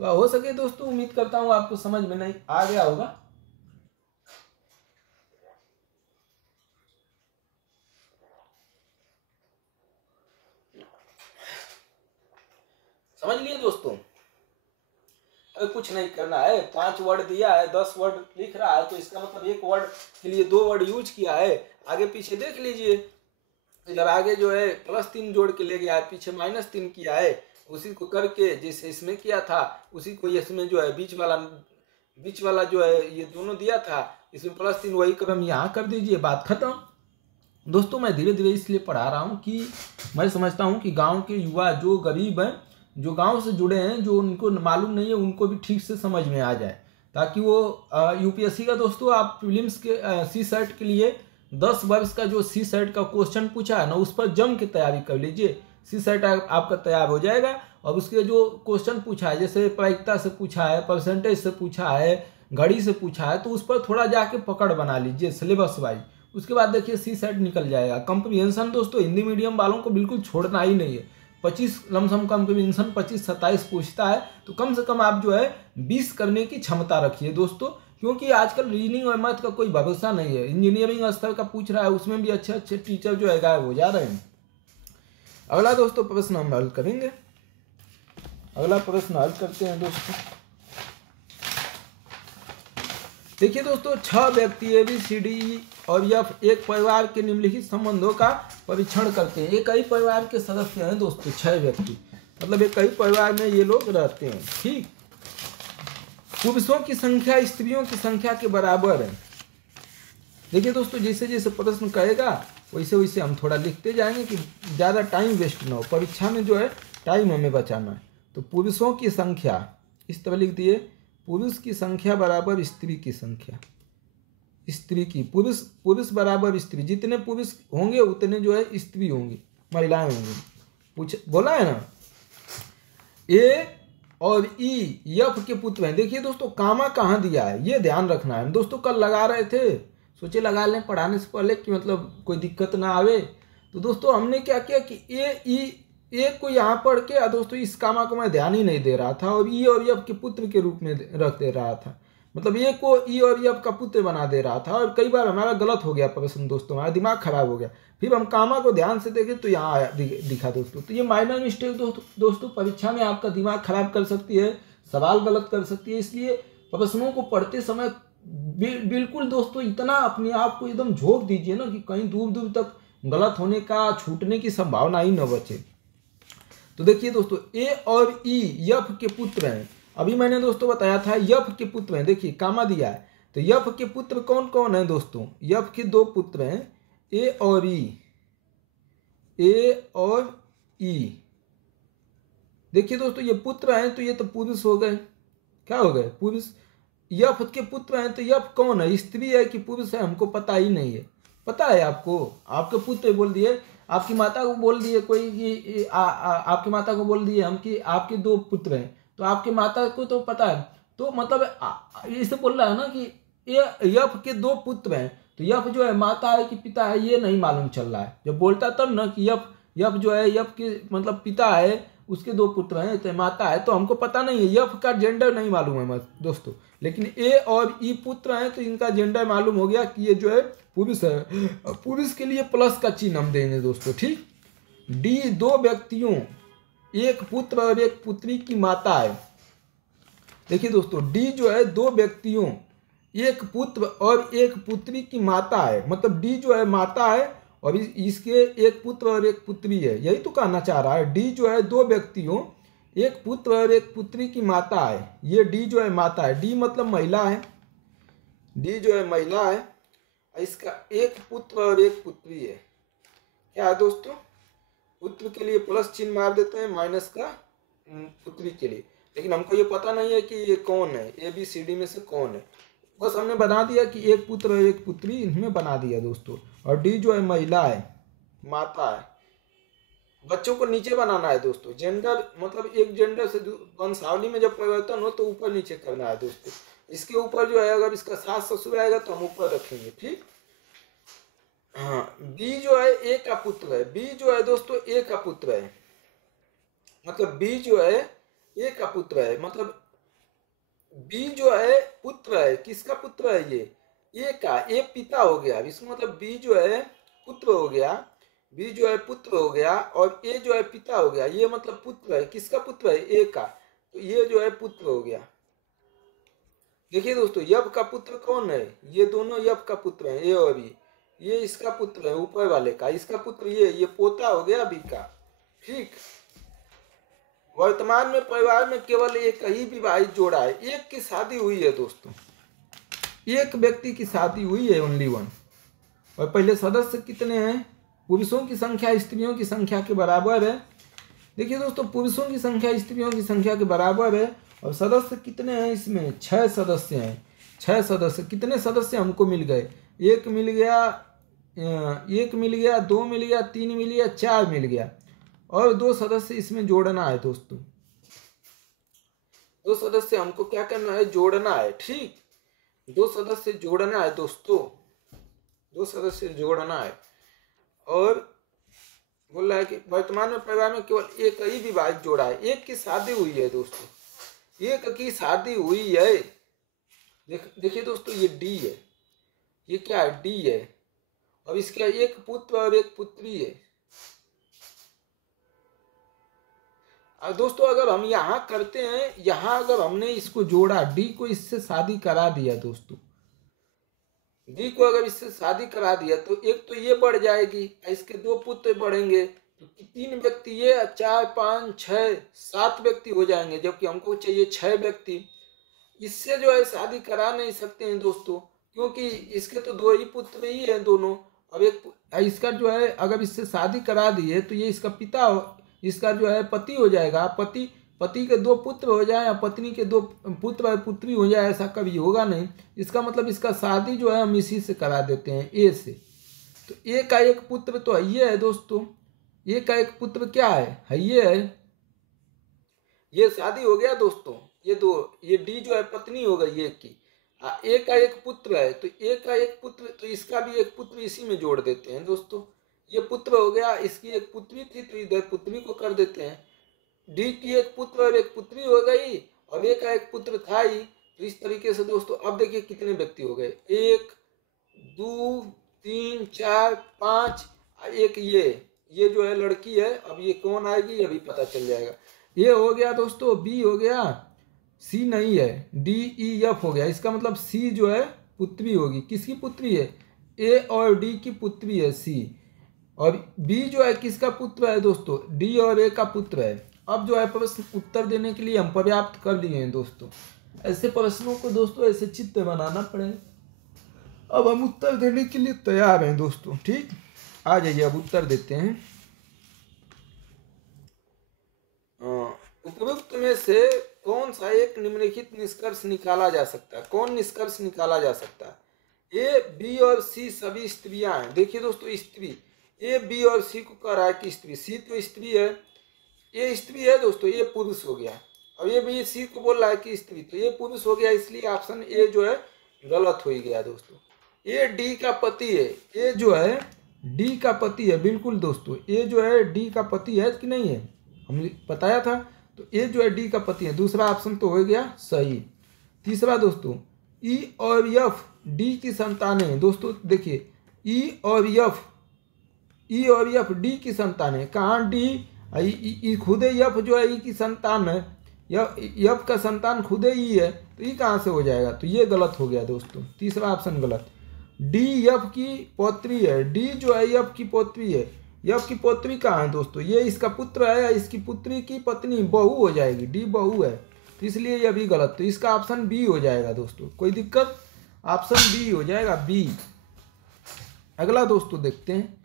तो हो सके दोस्तों, उम्मीद करता हूँ आपको समझ में नहीं आ गया होगा। समझ लिए दोस्तों, अरे कुछ नहीं करना है, 5 वर्ड दिया है, 10 वर्ड लिख रहा है, तो इसका मतलब 1 वर्ड के लिए 2 वर्ड यूज किया है। आगे पीछे देख लीजिए, इधर आगे जो है +3 जोड़ के ले गया है, पीछे -3 किया है, उसी को करके जैसे इसमें किया था उसी को इसमें जो है बीच वाला जो है ये दोनों दिया था, इसमें +3 वही क्रम यहाँ कर दीजिए, बात खत्म। दोस्तों मैं धीरे धीरे इसलिए पढ़ा रहा हूँ कि मैं समझता हूँ कि गाँव के युवा जो गरीब हैं, जो गांव से जुड़े हैं, जो उनको मालूम नहीं है, उनको भी ठीक से समझ में आ जाए, ताकि वो यूपीएससी का दोस्तों आप प्रीलिम्स के सी सेट के लिए 10 वर्ष का जो सी सेट का क्वेश्चन पूछा है ना, उस पर जम के तैयारी कर लीजिए। सी सेट आपका तैयार हो जाएगा। और उसके जो क्वेश्चन पूछा है, जैसे प्रायिकता से पूछा है, परसेंटेज से पूछा है, घड़ी से पूछा है, तो उस पर थोड़ा जाके पकड़ बना लीजिए सिलेबस वाइज। उसके बाद देखिए सी सेट निकल जाएगा। कंप्रीहेंशन दोस्तों हिंदी मीडियम वालों को बिल्कुल छोड़ना ही नहीं है। 25 लमसम कंप्रीहेंशन 25-27 पूछता है, तो कम से कम आप जो है 20 करने की क्षमता रखिए दोस्तों, क्योंकि आजकल रीजनिंग और मैथ का कोई भरोसा नहीं है। इंजीनियरिंग स्तर का पूछ रहा है, उसमें भी अच्छे अच्छे टीचर जो है गायब हो जा रहे हैं। अगला दोस्तों प्रश्न हम हल करेंगे। अगला प्रश्न हल करते हैं दोस्तों। देखिए दोस्तों, 6 व्यक्ति ABCD और F एक परिवार के निम्नलिखित संबंधों का परीक्षण करते हैं। एक ही परिवार के सदस्य हैं दोस्तों, 6 व्यक्ति, मतलब एक ही परिवार में ये लोग रहते हैं। ठीक, पुरुषों की संख्या स्त्रियों की संख्या के बराबर है। देखिए दोस्तों, जैसे जैसे प्रश्न कहेगा वैसे वैसे हम थोड़ा लिखते जाएंगे कि ज़्यादा टाइम वेस्ट ना हो। परीक्षा में जो है टाइम हमें बचाना है। तो पुरुषों की संख्या इस तरह लिख दिए, पुरुष की संख्या बराबर स्त्री की संख्या। स्त्री की, पुरुष बराबर स्त्री, जितने पुरुष होंगे उतने जो है स्त्री होंगी, महिलाएं होंगी। बोला है ना। ए और ई एफ के पुत्र हैं। देखिए दोस्तों, कामा कहाँ दिया है ये ध्यान रखना है। दोस्तों कल लगा रहे थे, सोचे लगा लें पढ़ाने से पहले कि मतलब कोई दिक्कत ना आवे। तो दोस्तों हमने क्या किया कि ए को यहाँ पढ़ के दोस्तों इस कामा को मैं ध्यान ही नहीं दे रहा था, और ई और एफ के पुत्र के रूप में रख दे रहा था। मतलब ए को ई और एफ का पुत्र बना दे रहा था, और कई बार हमारा गलत हो गया प्रश्न दोस्तों, हमारा दिमाग खराब हो गया। फिर हम कामा को ध्यान से देखें तो यहाँ आया दिखा दोस्तों। तो ये माइनर मिस्टेक दोस्तों परीक्षा में आपका दिमाग खराब कर सकती है, सवाल गलत कर सकती है। इसलिए प्रश्नों को पढ़ते समय बिल्कुल दोस्तों इतना अपने आप को एकदम झोंक दीजिए ना कि कहीं दूर दूर तक गलत होने का, छूटने की संभावना ही न बचे। तो देखिए दोस्तों, ए और ई एफ के पुत्र हैं। अभी मैंने दोस्तों बताया था एफ के पुत्र हैं। देखिए कामा दिया है, तो एफ के पुत्र कौन कौन है दोस्तों? एफ के 2 पुत्र हैं, ए और ई। देखिए दोस्तों, ये पुत्र हैं तो ये तो पुरुष हो गए, क्या हो गए, पुरुष। यफ के पुत्र हैं तो यफ कौन है, स्त्री है कि पुरुष है, हमको पता ही नहीं है। पता है आपको, आपके पुत्र बोल दिए, आपकी माता को बोल दिए कोई कि आपकी माता को बोल दिए हम कि आपके 2 पुत्र हैं, तो आपकी माता को तो पता है, तो मतलब इसे बोल रहा है ना कि ये यफ के 2 पुत्र हैं, तो यफ जो है माता है कि पिता है ये नहीं मालूम चल रहा है। जब बोलता तब ना कि यफ यफ जो है यफ के मतलब पिता है, उसके 2 पुत्र हैं तो माता है, तो हमको पता नहीं है, यफ का जेंडर नहीं मालूम है दोस्तों। लेकिन ए और ई पुत्र हैं तो इनका जेंडर मालूम हो गया कि ये जो है पुरुष है। पुरुष के लिए प्लस का चिन्ह हम देंगे दोस्तों, ठीक। डी 2 व्यक्तियों, एक पुत्र और एक पुत्री की माता है। देखिए दोस्तों, डी जो है 2 व्यक्तियों, एक पुत्र और एक पुत्री की माता है, मतलब डी जो है माता है और इसके एक पुत्र और एक पुत्री है, यही तो कहना चाह रहा है। डी जो है 2 व्यक्तियों, एक पुत्र और एक पुत्री की माता है, ये डी जो है माता है। डी मतलब महिला है, डी जो है महिला है, इसका एक पुत्र और एक पुत्री है। क्या है दोस्तों, पुत्र के लिए प्लस चिन्ह मार देते हैं, माइनस का पुत्री के लिए। लेकिन हमको ये पता नहीं है कि ये कौन है, ABCD में से कौन है, बस हमने बना दिया कि एक पुत्र और एक पुत्री, इनमें बना दिया दोस्तों। और डी जो है महिला है, माता है। बच्चों को नीचे बनाना है दोस्तों, जेंडर मतलब एक जेंडर से वंशावली में जब परिवर्तन हो तो ऊपर नीचे करना है दोस्तों। इसके ऊपर जो है अगर इसका सास ससुर आएगा तो हम ऊपर रखेंगे, ठीक। हाँ, बी जो है ए का पुत्र है, बी जो है दोस्तों ए का पुत्र है, मतलब बी जो है ए का पुत्र है, मतलब बी जो है पुत्र है, किसका पुत्र है ये, ए का, ए पिता हो गया, इसका मतलब बी जो है पुत्र हो गया, बी जो है पुत्र हो गया और ए जो है पिता हो गया, ये मतलब पुत्र है, किसका पुत्र है, ए का, तो ये जो है पुत्र हो गया। देखिए दोस्तों, यव का पुत्र कौन है, ये दोनों यव का पुत्र हैं, ए और बी, ये इसका पुत्र है ऊपर वाले का, इसका पुत्र ये पोता हो गया बी का, ठीक। वर्तमान में परिवार में केवल एक ही विवाहित जोड़ा है, एक की शादी हुई है दोस्तों, एक व्यक्ति की शादी हुई है, ओनली 1। और पहले सदस्य कितने हैं, पुरुषों की संख्या स्त्रियों की संख्या के बराबर है। देखिए दोस्तों, पुरुषों की संख्या स्त्रियों की संख्या के बराबर है और सदस्य कितने हैं इसमें, 6 सदस्य हैं। 6 सदस्य, कितने सदस्य हमको मिल गए, एक मिल गया, 2 मिल गया, 3 मिल गया, 4 मिल गया और 2 सदस्य इसमें जोड़ना है दोस्तों। 2 सदस्य हमको क्या करना है, जोड़ना है, ठीक। 2 सदस्य जोड़ना है दोस्तों, 2 सदस्य जोड़ना है। और बोल रहा है कि वर्तमान में परिवार में केवल एक ही विवाहित जोड़ा है, एक की शादी हुई है दोस्तों, एक की शादी हुई है। देखिए दोस्तों, ये डी है, ये क्या है, डी है, अब इसका एक पुत्र और एक पुत्री है। और दोस्तों अगर हम यहाँ करते हैं, यहाँ अगर हमने इसको जोड़ा, डी को इससे शादी करा दिया दोस्तों, डी को अगर इससे शादी करा दिया तो एक तो ये बढ़ जाएगी, इसके 2 पुत्र बढ़ेंगे, तो 3 व्यक्ति ये, 4 5 6 7 व्यक्ति हो जाएंगे, जबकि हमको चाहिए 6 व्यक्ति। इससे जो है शादी करा नहीं सकते हैं दोस्तों, क्योंकि इसके तो 2 ही पुत्र ही हैं दोनों। अब एक इसका जो है अगर इससे शादी करा दिए तो ये इसका पिता, इसका जो है पति हो जाएगा, पति के 2 पुत्र हो जाए या पत्नी के 2 पुत्र और पुत्री हो जाए, ऐसा कभी होगा नहीं। इसका मतलब इसका शादी जो है हम इसी से करा देते हैं, ए से। तो ए का एक पुत्र तो ये है दोस्तों, ए का एक पुत्र क्या है ये है, ये शादी हो गया दोस्तों, ये डी जो है पत्नी हो गई एक की, ए का एक पुत्र है, तो ए का एक पुत्र, तो इसका भी एक पुत्र इसी में जोड़ देते हैं दोस्तों। ये पुत्र हो गया, इसकी एक पुत्री थी तो इधर पुत्री को कर देते हैं। डी की एक पुत्र और एक पुत्री हो गई और ए का एक पुत्र था ही, तो इस तरीके से दोस्तों अब देखिए कितने व्यक्ति हो गए, 1 2 3 4 5, एक ये जो है लड़की है, अब ये कौन आएगी ये भी पता चल जाएगा। ये हो गया दोस्तों, बी हो गया, सी नहीं है, डी ई एफ हो गया, इसका मतलब सी जो है पुत्री होगी, किसकी पुत्री है, ए और डी की पुत्री है सी। और बी जो है किसका पुत्र है दोस्तों, डी और ए का पुत्र है। अब जो है प्रश्न उत्तर देने के लिए हम पर्याप्त कर लिए हैं दोस्तों। ऐसे प्रश्नों को दोस्तों ऐसे चित्र बनाना पड़ेगा। अब हम उत्तर देने के लिए तैयार हैं दोस्तों, ठीक। आ जाइए अब उत्तर देते हैं। उपयुक्त में से कौन सा एक निम्नलिखित निष्कर्ष निकाला जा सकता है? कौन निष्कर्ष निकाला जा सकता है? ए, बी और सी सभी स्त्रियां हैं। देखिए दोस्तों, स्त्री ए, बी और सी को कह रहा है कि स्त्री, सी तो स्त्री है, ये स्त्री है दोस्तों, ये पुरुष हो गया। और ये भी सी को बोल रहा है कि स्त्री, तो ये पुरुष हो गया, इसलिए ऑप्शन ए जो है गलत हो ही गया दोस्तों। ये डी का पति है, ये जो है डी का पति है, बिल्कुल दोस्तों, ये जो है डी का पति है कि नहीं है, हमने बताया था। तो ये जो है डी का पति है, दूसरा ऑप्शन तो हो गया सही। तीसरा दोस्तों, ई और एफ डी की संतान है। दोस्तों देखिए, ई और एफ डी की संतान है। कहाँ डी, खुदे एफ जो है ई की संतान है, एफ का संतान खुदे ई है, तो ई कहाँ से हो जाएगा? तो ये गलत हो गया दोस्तों, तीसरा ऑप्शन गलत। डी एफ की पौत्री है, डी जो है एफ की पौत्री है, एफ की पौत्री कहाँ है दोस्तों? ये इसका पुत्र है या इसकी पुत्री की पत्नी, बहू हो जाएगी, डी बहू है, तो इसलिए यह भी गलत। तो इसका ऑप्शन बी हो जाएगा दोस्तों, कोई दिक्कत? ऑप्शन बी हो जाएगा, बी। अगला दोस्तों देखते हैं,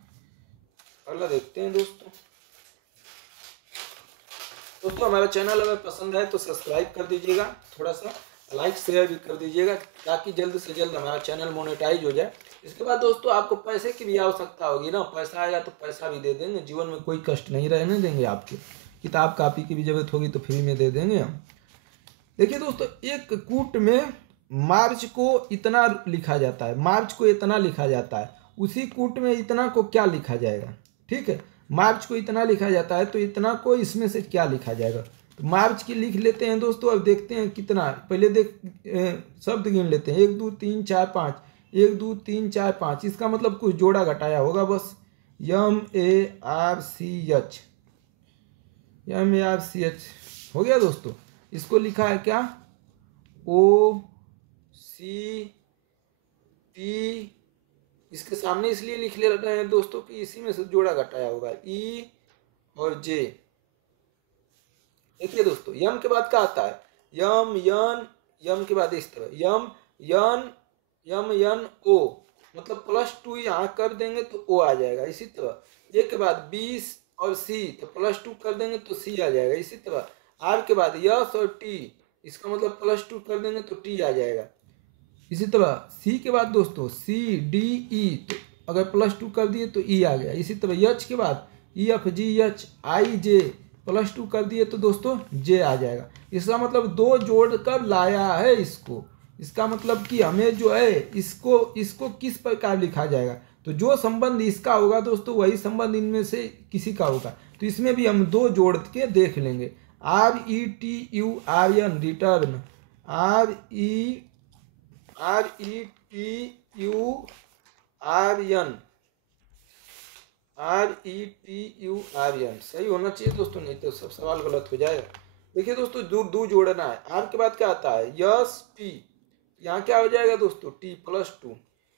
दोस्तों हमारा चैनल अगर पसंद है तो सब्सक्राइब कर दीजिएगा, थोड़ा सा लाइक शेयर भी कर दीजिएगा, ताकि जल्द से जल्द हमारा चैनल मोनेटाइज हो जाए। इसके बाद दोस्तों आपको पैसे की भी आवश्यकता होगी ना, पैसा आएगा तो पैसा भी दे देंगे, जीवन में कोई कष्ट नहीं रहने देंगे आपके। किताब कापी की भी जरूरत होगी तो फ्री में दे देंगे हम। देखिए दोस्तों, एक कूट में मार्च को इतना लिखा जाता है, मार्च को इतना लिखा जाता है, उसी कूट में इतना को क्या लिखा जाएगा? ठीक है, मार्च को इतना लिखा जाता है, तो इतना को इसमें से क्या लिखा जाएगा? तो मार्च की लिख लेते हैं दोस्तों, अब देखते हैं कितना। पहले शब्द गिन लेते हैं, 1 2 3 4 5, 1 2 3 4 5, इसका मतलब कुछ जोड़ा घटाया होगा बस। MARCH हो गया दोस्तों। इसको लिखा है क्या? OCP, इसके सामने इसलिए लिख ले रहे हैं दोस्तों कि इसी में से जोड़ा घटाया होगा, E और J। देखिए दोस्तों, यम के बाद क्या आता है? यम यन, यम के बाद इस तरह यम यन ओ, मतलब +2 यहाँ कर देंगे तो ओ आ जाएगा। इसी तरह ये के बाद 20 और सी, तो +2 कर देंगे तो सी आ जाएगा। इसी तरह आर के बाद यस और टी, इसका मतलब +2 कर देंगे तो टी आ जाएगा। इसी तरह सी के बाद दोस्तों CDE, तो अगर +2 कर दिए तो ई आ गया। इसी तरह यच के बाद EFGHIJ, +2 कर दिए तो दोस्तों जे आ जाएगा। इसका मतलब 2 जोड़ कर लाया है इसको। इसका मतलब कि हमें जो है इसको किस प्रकार लिखा जाएगा? तो जो संबंध इसका होगा दोस्तों, वही संबंध इनमें से किसी का होगा। तो इसमें भी हम 2 जोड़ के देख लेंगे। RETURN रिटर्न, RETURN सही होना चाहिए दोस्तों, नहीं तो सब सवाल गलत हो जाएगा। देखिए दोस्तों, दो जोड़ना है। आर के बाद क्या आता है? यस टी, यहाँ क्या हो जाएगा दोस्तों? T+2।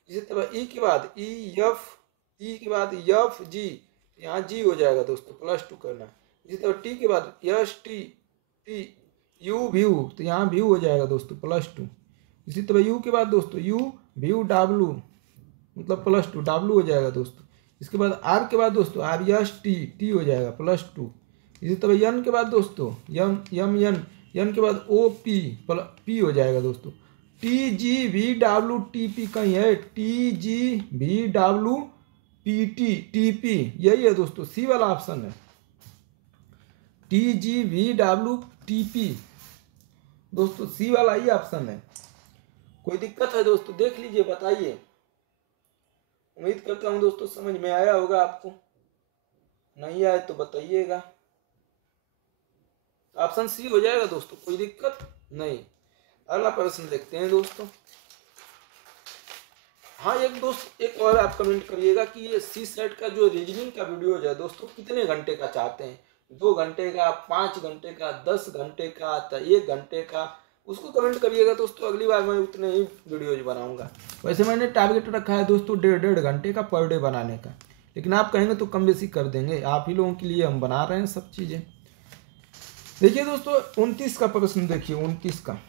इसी तरह ई के बाद के बाद FG, यहाँ जी हो जाएगा दोस्तों, +2 करना। इसी तरह टी के बाद ST व्यू, तो यहाँ व्यू हो जाएगा दोस्तों +2। इसी तरह यू के बाद दोस्तों व्यू W, मतलब +2, W हो जाएगा दोस्तों। इसके बाद आर के बाद दोस्तों RST हो जाएगा +2। इसी तरह यन के बाद दोस्तों यन के बाद OP P हो जाएगा दोस्तों। TGVWTP कहीं है? TGVWPT यही है दोस्तों, सी वाला ऑप्शन है, TGVWTP दोस्तों, सी वाला ही ऑप्शन है। कोई दिक्कत है दोस्तों? देख लीजिए, बताइए। उम्मीद करता हूं दोस्तों समझ में आया होगा आपको, नहीं आए तो बताइएगा। ऑप्शन सी हो जाएगा दोस्तों, कोई दिक्कत नहीं। अगला प्रश्न देखते हैं दोस्तों। हाँ, एक और आप कमेंट करिएगा कि ये सी सेट का जो रीजनिंग का वीडियो है दोस्तों, कितने घंटे का चाहते हैं? 2 घंटे का, 5 घंटे का, 10 घंटे का, 1 घंटे का, उसको कमेंट करिएगा दोस्तों। अगली बार मैं उतने ही वीडियोज बनाऊंगा। वैसे मैंने टारगेट रखा है दोस्तों 1.5 घंटे का पर डे बनाने का, लेकिन आप कहेंगे तो कम बेसी कर देंगे। आप ही लोगों के लिए हम बना रहे हैं सब चीज़ें। देखिए दोस्तों, 29 का प्रश्न देखिए, 29 का।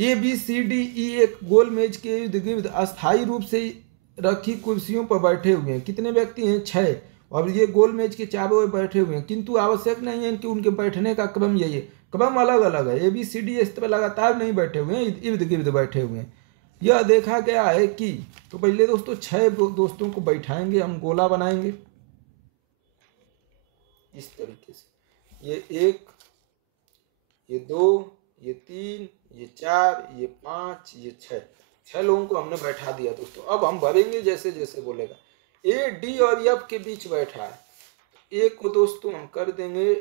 ABCDE एक गोल मेज के इर्द गिर्द अस्थायी रूप से रखी कुर्सियों पर बैठे हुए हैं। कितने व्यक्ति हैं? 6। और ये गोल मेज के चारों ओर बैठे हुए हैं, किंतु आवश्यक नहीं है कि उनके बैठने का क्रम यही है, क्रम अलग अलग है। ABCD इस तरह लगातार नहीं बैठे हुए हैं, इर्द गिर्द बैठे हुए हैं। यह देखा गया है कि, तो पहले दोस्तों 6 दोस्तों को बैठाएंगे, हम गोला बनाएंगे इस तरीके से, ये 1, ये 2, ये 3, ये 4, ये 5, ये 6 लोगों को हमने बैठा दिया दोस्तों। अब हम भरेंगे जैसे जैसे बोलेगा। ए डी और एफ के बीच बैठा है, ए को दोस्तों हम कर देंगे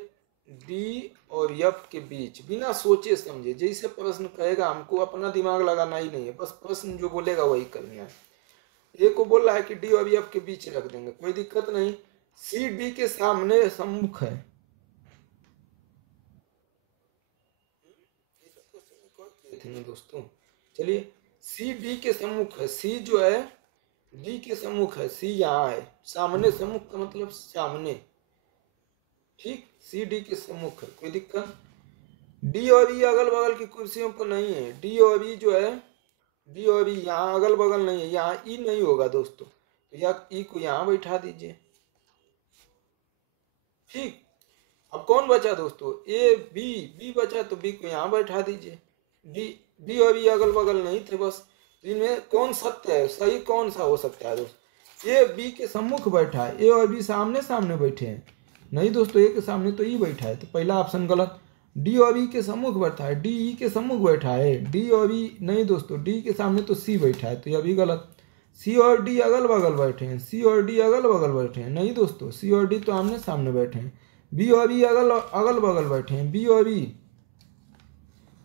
डी और एफ के बीच, बिना सोचे समझे। जैसे प्रश्न कहेगा हमको अपना दिमाग लगाना ही नहीं है, बस प्रश्न जो बोलेगा वही करना है। ए को बोल रहा है कि डी और एफ के बीच रख देंगे, कोई दिक्कत नहीं। सी डी के सामने सम्मुख है, दोस्तों चलिए सी डी के सम्मुख है, सी जो है डी के सम्मुख है, सी यहाँ है, सामने सम्मुख का मतलब सामने, ठीक, सी डी के सम्मुख है, कोई दिक्कत। डी और ई अगल बगल की कुर्सियों पर नहीं है, डी और ई जो है, डी और ई यहाँ अगल बगल नहीं है, यहाँ ई नहीं होगा दोस्तों, तो या ई को यहाँ बैठा दीजिए, ठीक। अब कौन बचा दोस्तों, ए बी, बी बचा तो बी को यहाँ बैठा दीजिए। डी और ई अगल बगल नहीं थे बस, इनमें कौन सत्य है, सही कौन सा हो सकता है दोस्त, ए बी के सम्मुख बैठा है, ए और बी सामने सामने बैठे हैं, नहीं दोस्तों, ए के सामने तो ई बैठा है, तो पहला ऑप्शन गलत। डी और ई के सम्मुख बैठा है, डी ई के सम्मुख बैठा है, डी और ई नहीं दोस्तों, डी के सामने तो सी बैठा है, तो यह भी गलत। सी और डी अगल बगल बैठे हैं, सी और डी अगल बगल बैठे हैं, नहीं दोस्तों, सी और डी तो आमने सामने बैठे हैं। बी और ई अगल बगल बैठे हैं, बी और ई,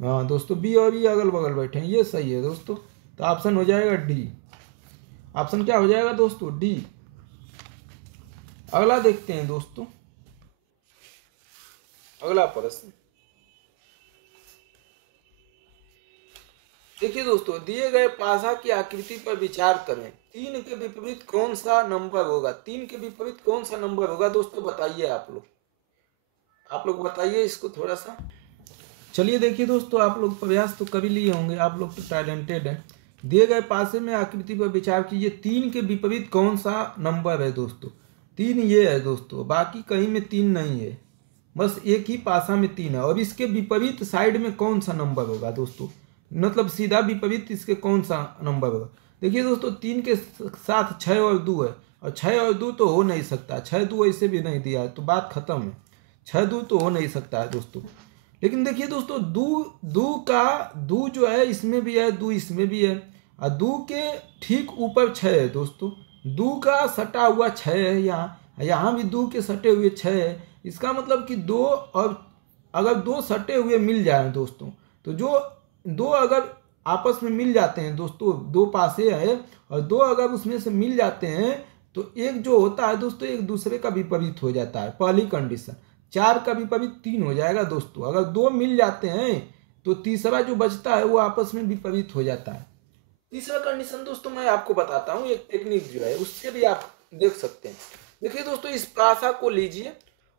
हाँ दोस्तों, बी और ई अगल बगल बैठे हैं, ये सही है दोस्तों, तो ऑप्शन हो जाएगा डी। ऑप्शन क्या हो जाएगा दोस्तों, डी। अगला देखते हैं दोस्तों, अगला प्रश्न देखिए दोस्तों, दिए गए पासा की आकृति पर विचार करें, 3 के विपरीत कौन सा नंबर होगा, 3 के विपरीत कौन सा नंबर होगा दोस्तों, बताइए आप लोग बताइए इसको थोड़ा सा। चलिए देखिए दोस्तों, आप लोग प्रयास तो कर ही लिए होंगे, आप लोग तो टैलेंटेड हैं। दिए गए पासे में आकृति पर विचार कीजिए, 3 के विपरीत कौन सा नंबर है दोस्तों, 3 ये है दोस्तों, बाकी कहीं में 3 नहीं है, बस एक ही पासा में 3 है। और इसके विपरीत साइड में कौन सा नंबर होगा दोस्तों, मतलब सीधा विपरीत इसके कौन सा नंबर होगा। देखिए दोस्तों, 3 के साथ 6 और 2 है, और 6 और 2 तो हो नहीं सकता, 6 2 ऐसे भी नहीं दिया है, तो बात खत्म है, 6 2 तो हो नहीं सकता है दोस्तों। लेकिन देखिए दोस्तों, दो जो है इसमें भी है, 2 इसमें भी है, और 2 के ठीक ऊपर 6 है दोस्तों, 2 का सटा हुआ 6 है, यहाँ भी 2 के सटे हुए 6 है। इसका मतलब कि 2 और अगर 2 सटे हुए मिल जाए दोस्तों, तो जो 2 अगर आपस में मिल जाते हैं दोस्तों, 2 पासे है और 2 अगर उसमें से मिल जाते हैं, तो एक जो होता है दोस्तों एक दूसरे का विपरीत हो जाता है, पहली कंडीशन। 4 का विपरीत 3 हो जाएगा दोस्तों, अगर 2 मिल जाते हैं तो तीसरा जो बचता है वो आपस में विपरीत हो जाता है। तीसरा कंडीशन दोस्तों मैं आपको बताता हूँ, एक टेक्निक जो है उससे भी आप देख सकते हैं। देखिए दोस्तों, इस पासा को लीजिए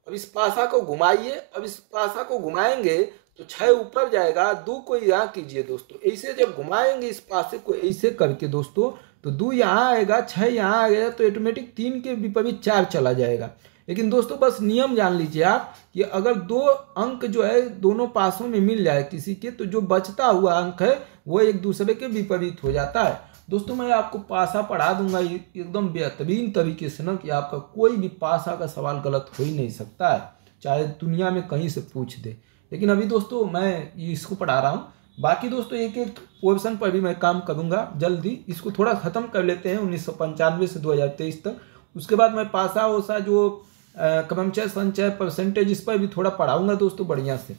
और इस पासा को घुमाइए, अब इस पासा को घुमाएंगे तो 6 ऊपर जाएगा, 2 को यहाँ कीजिए दोस्तों, ऐसे जब घुमाएंगे इस पासे को ऐसे करके दोस्तों, तो 2 यहाँ आएगा, 6 यहाँ आ गया, तो ऑटोमेटिक 3 के विपरीत 4 चला जाएगा। लेकिन दोस्तों बस नियम जान लीजिए आप कि अगर 2 अंक जो है दोनों पासों में मिल जाए किसी के, तो जो बचता हुआ अंक है वो एक दूसरे के विपरीत हो जाता है। दोस्तों मैं आपको पासा पढ़ा दूंगा एकदम बेहतरीन तरीके से ना, कि आपका कोई भी पासा का सवाल गलत हो ही नहीं सकता है, चाहे दुनिया में कहीं से पूछ दे। लेकिन अभी दोस्तों मैं इसको पढ़ा रहा हूँ, बाकी दोस्तों एक एक पोर्शन पर भी मैं काम करूँगा जल्दी। इसको थोड़ा ख़त्म कर लेते हैं 1995 से 2023 तक, उसके बाद मैं पासा ओसा जो क्रमचय संचय परसेंटेज इस पर भी थोड़ा पढ़ाऊंगा दोस्तों बढ़िया से।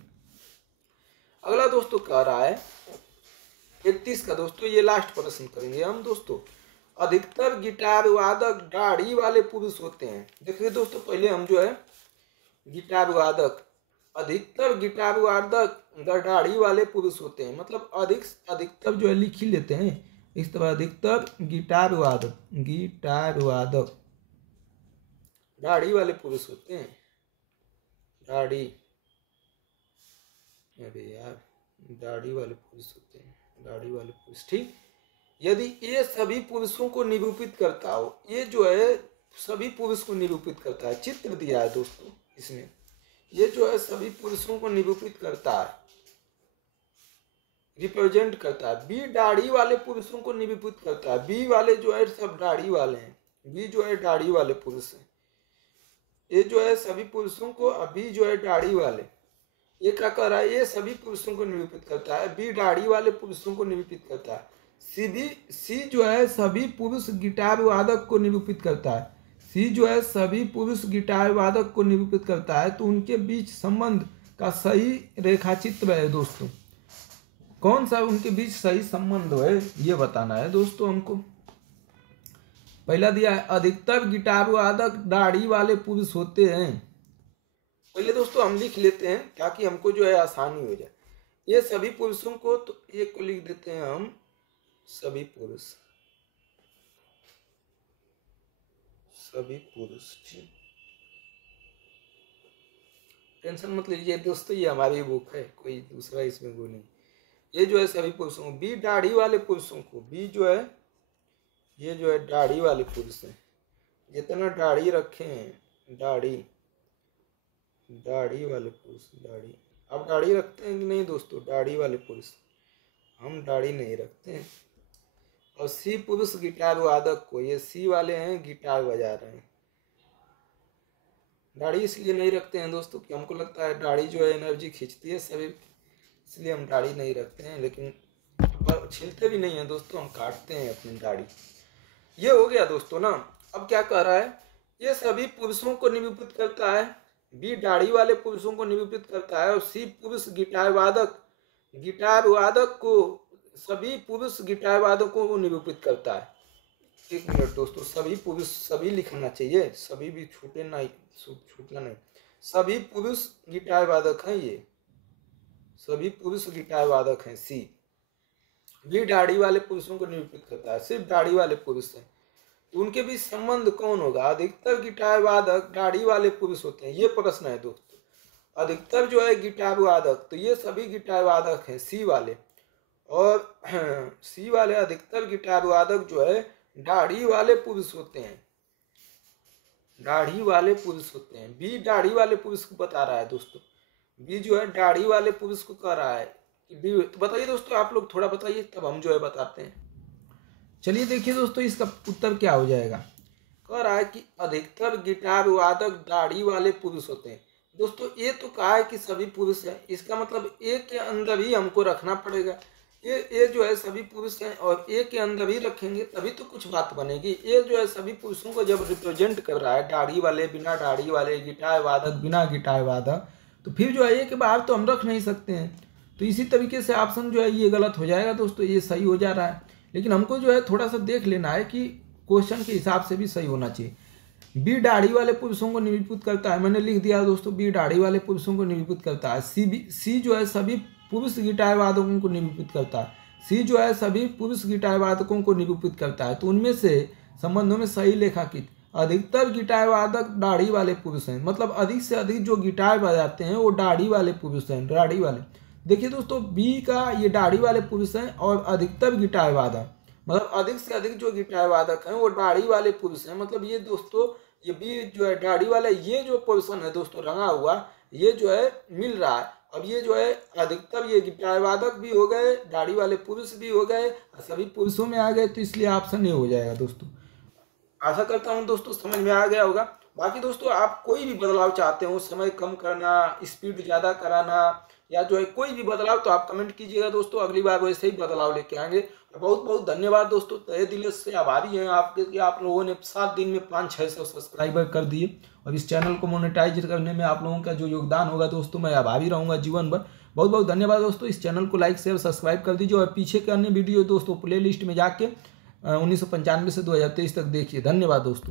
अगला दोस्तों कह रहा है 31 का दोस्तों, ये लास्ट प्रश्न करेंगे हम दोस्तों। अधिकतर गिटार वादक दाढ़ी वाले पुरुष होते हैं। देखिए दोस्तों, पहले हम जो है गिटार वादक, अधिकतर गिटार वादक दाढ़ी वाले पुरुष होते हैं, मतलब अधिकतर जो है लिख ही लेते हैं इस तरह, अधिकतर गिटार वादक दाढ़ी वाले पुरुष होते हैं, दाढ़ी, अरे यार, दाढ़ी वाले पुरुष होते हैं, दाढ़ी वाले पुरुष, ठीक। यदि ये सभी पुरुषों को निरूपित करता हो, ये जो है सभी पुरुष को निरूपित करता है। चित्र दिया है दोस्तों इसमें, ये जो है सभी पुरुषों को निरूपित करता है, रिप्रेजेंट करता है। बी दाढ़ी वाले पुरुषों को निरूपित करता है। बी वाले जो है सब दाढ़ी वाले हैं, बी जो है दाढ़ी वाले पुरुष हैं। ये जो है सभी पुरुषों को, अभी जो है दाढ़ी वाले, ये क्या कर रहा है, ये सभी पुरुषों को निरूपित करता है। बी दाढ़ी वाले पुरुषों को निरूपित करता है। सी जो है सभी पुरुष गिटार वादक को निरूपित करता है। सी जो है सभी पुरुष गिटार वादक को निरूपित करता है। तो उनके बीच संबंध का सही रेखाचित्र है दोस्तों। कौन सा उनके बीच सही संबंध है ये बताना है दोस्तों हमको। पहला दिया है अधिकतर गिटार वादक दाढ़ी वाले पुरुष होते हैं। पहले दोस्तों हम लिख लेते हैं ताकि हमको जो है आसानी हो जाए। ये सभी पुरुषों को, तो एक को लिख देते हैं हम सभी पुरुष, सभी पुरुष। टेंशन मत लीजिए दोस्तों, ये हमारी बुक है, कोई दूसरा इसमें वो नहीं। ये जो है सभी पुरुषों को, बी दाढ़ी वाले पुरुषों को, बी जो है ये जो है दाढ़ी वाले पुरुष हैं। जितना दाढ़ी रखे हैं, दाढ़ी वाले पुरुष, दाढ़ी। आप दाढ़ी रखते हैं कि नहीं दोस्तों? दाढ़ी वाले पुरुष, हम दाढ़ी नहीं रखते हैं। और सी पुरुष गिटार वादक को, ये सी वाले हैं गिटार बजा रहे हैं। दाढ़ी इसलिए नहीं रखते हैं दोस्तों कि हमको लगता है दाढ़ी जो है एनर्जी खींचती है सभी, इसलिए हम दाढ़ी नहीं रखते हैं। लेकिन छीलते भी नहीं हैं दोस्तों, हम काटते हैं अपनी दाढ़ी। ये हो गया दोस्तों ना। अब क्या कह रहा है, ये सभी पुरुषों को निरूपित करता है। बी दाढ़ी वाले पुरुषों को निरूपित करता है। और सी पुरुष गिटार वादक को, सभी पुरुष गिटार वादकों को निरूपित करता है। एक मिनट दोस्तों, सभी पुरुष, सभी लिखना चाहिए, सभी भी छूटना नहीं। सभी पुरुष गिटार वादक हैं, ये सभी पुरुष गिटार वादक हैं। सी बी दाढ़ी वाले पुरुषों को निरूपित करता है, सिर्फ दाढ़ी वाले पुरुष हैं। तो उनके बीच संबंध कौन होगा? अधिकतर गिटार वादक दाढ़ी वाले पुरुष होते हैं। ये प्रश्न है दोस्तों। अधिकतर जो है गिटार वादक, तो ये सभी गिटार वादक हैं, सी वाले। और सी वाले अधिकतर गिटार वादक जो है दाढ़ी वाले पुरुष होते हैं, दाढ़ी वाले पुरुष होते हैं। बी दाढ़ी वाले पुरुष को बता रहा है दोस्तों, बी जो है दाढ़ी वाले पुरुष को कह रहा है। तो बताइए दोस्तों, आप लोग थोड़ा बताइए, तब हम जो है बताते हैं। चलिए देखिए दोस्तों, इसका उत्तर क्या हो जाएगा। कह रहा है कि अधिकतर गिटार वादक दाढ़ी वाले पुरुष होते हैं। दोस्तों ये तो कहा है कि सभी पुरुष हैं, इसका मतलब ए के अंदर ही हमको रखना पड़ेगा। ये जो है सभी पुरुष हैं और ए के अंदर ही रखेंगे तभी तो कुछ बात बनेगी। ये जो है सभी पुरुषों को जब रिप्रेजेंट कर रहा है, दाढ़ी वाले, बिना दाढ़ी वाले, गिटार वादक, बिना गिटार वादक, तो फिर जो है ए के बाहर तो हम रख नहीं सकते हैं। तो इसी तरीके से ऑप्शन जो है ये गलत हो जाएगा दोस्तों, ये सही हो जा रहा है। लेकिन हमको जो है थोड़ा सा देख लेना है कि क्वेश्चन के हिसाब से भी सही होना चाहिए। बी दाढ़ी वाले पुरुषों को निरूपित करता है, मैंने लिख दिया दोस्तों, बी दाढ़ी वाले पुरुषों को निरूपित करता है। सी जो है सभी पुरुष गिटार वादकों को निरूपित करता है। सी जो है सभी पुरुष गिटार वादकों को निरूपित करता है। तो उनमें से संबंधों में सही लेखाकित अधिकतर गिटार वादक दाढ़ी वाले पुरुष हैं, मतलब अधिक से अधिक जो गिटार बजाते हैं वो दाढ़ी वाले पुरुष हैं, दाढ़ी वाले। देखिए दोस्तों, बी का ये दाढ़ी वाले पुरुष हैं और अधिकतर गिटार वादक, मतलब अधिक से अधिक जो गिटार वादक हैं वो दाढ़ी वाले पुरुष हैं। मतलब ये दोस्तों, ये बी जो है दाढ़ी वाला, ये जो पोर्शन है दोस्तों रंगा हुआ, ये जो है मिल रहा है। अब ये जो है अधिकतर ये गिटार वादक भी हो गए, दाढ़ी वाले पुरुष भी हो गए, सभी पुरुषों में आ गए। तो इसलिए ऑप्शन ए हो जाएगा दोस्तों। आशा करता हूँ दोस्तों समझ में आ गया होगा। बाकी दोस्तों आप कोई भी बदलाव चाहते हो, समय कम करना, स्पीड ज़्यादा कराना, या जो है कोई भी बदलाव, तो आप कमेंट कीजिएगा दोस्तों, अगली बार वैसे ही बदलाव लेके आएंगे। बहुत बहुत धन्यवाद दोस्तों, तहे दिल से आभारी हैं आपके कि आप लोगों ने 7 दिन में 500-600 सब्सक्राइबर कर दिए। और इस चैनल को मोनेटाइज करने में आप लोगों का जो योगदान होगा दोस्तों, मैं आभारी रहूँगा जीवन भर। बहुत बहुत धन्यवाद दोस्तों। इस चैनल को लाइक शेयर सब्सक्राइब कर दीजिए और पीछे के अन्य वीडियो दोस्तों प्ले लिस्ट में जाके 1995 से 2023 तक देखिए। धन्यवाद दोस्तों।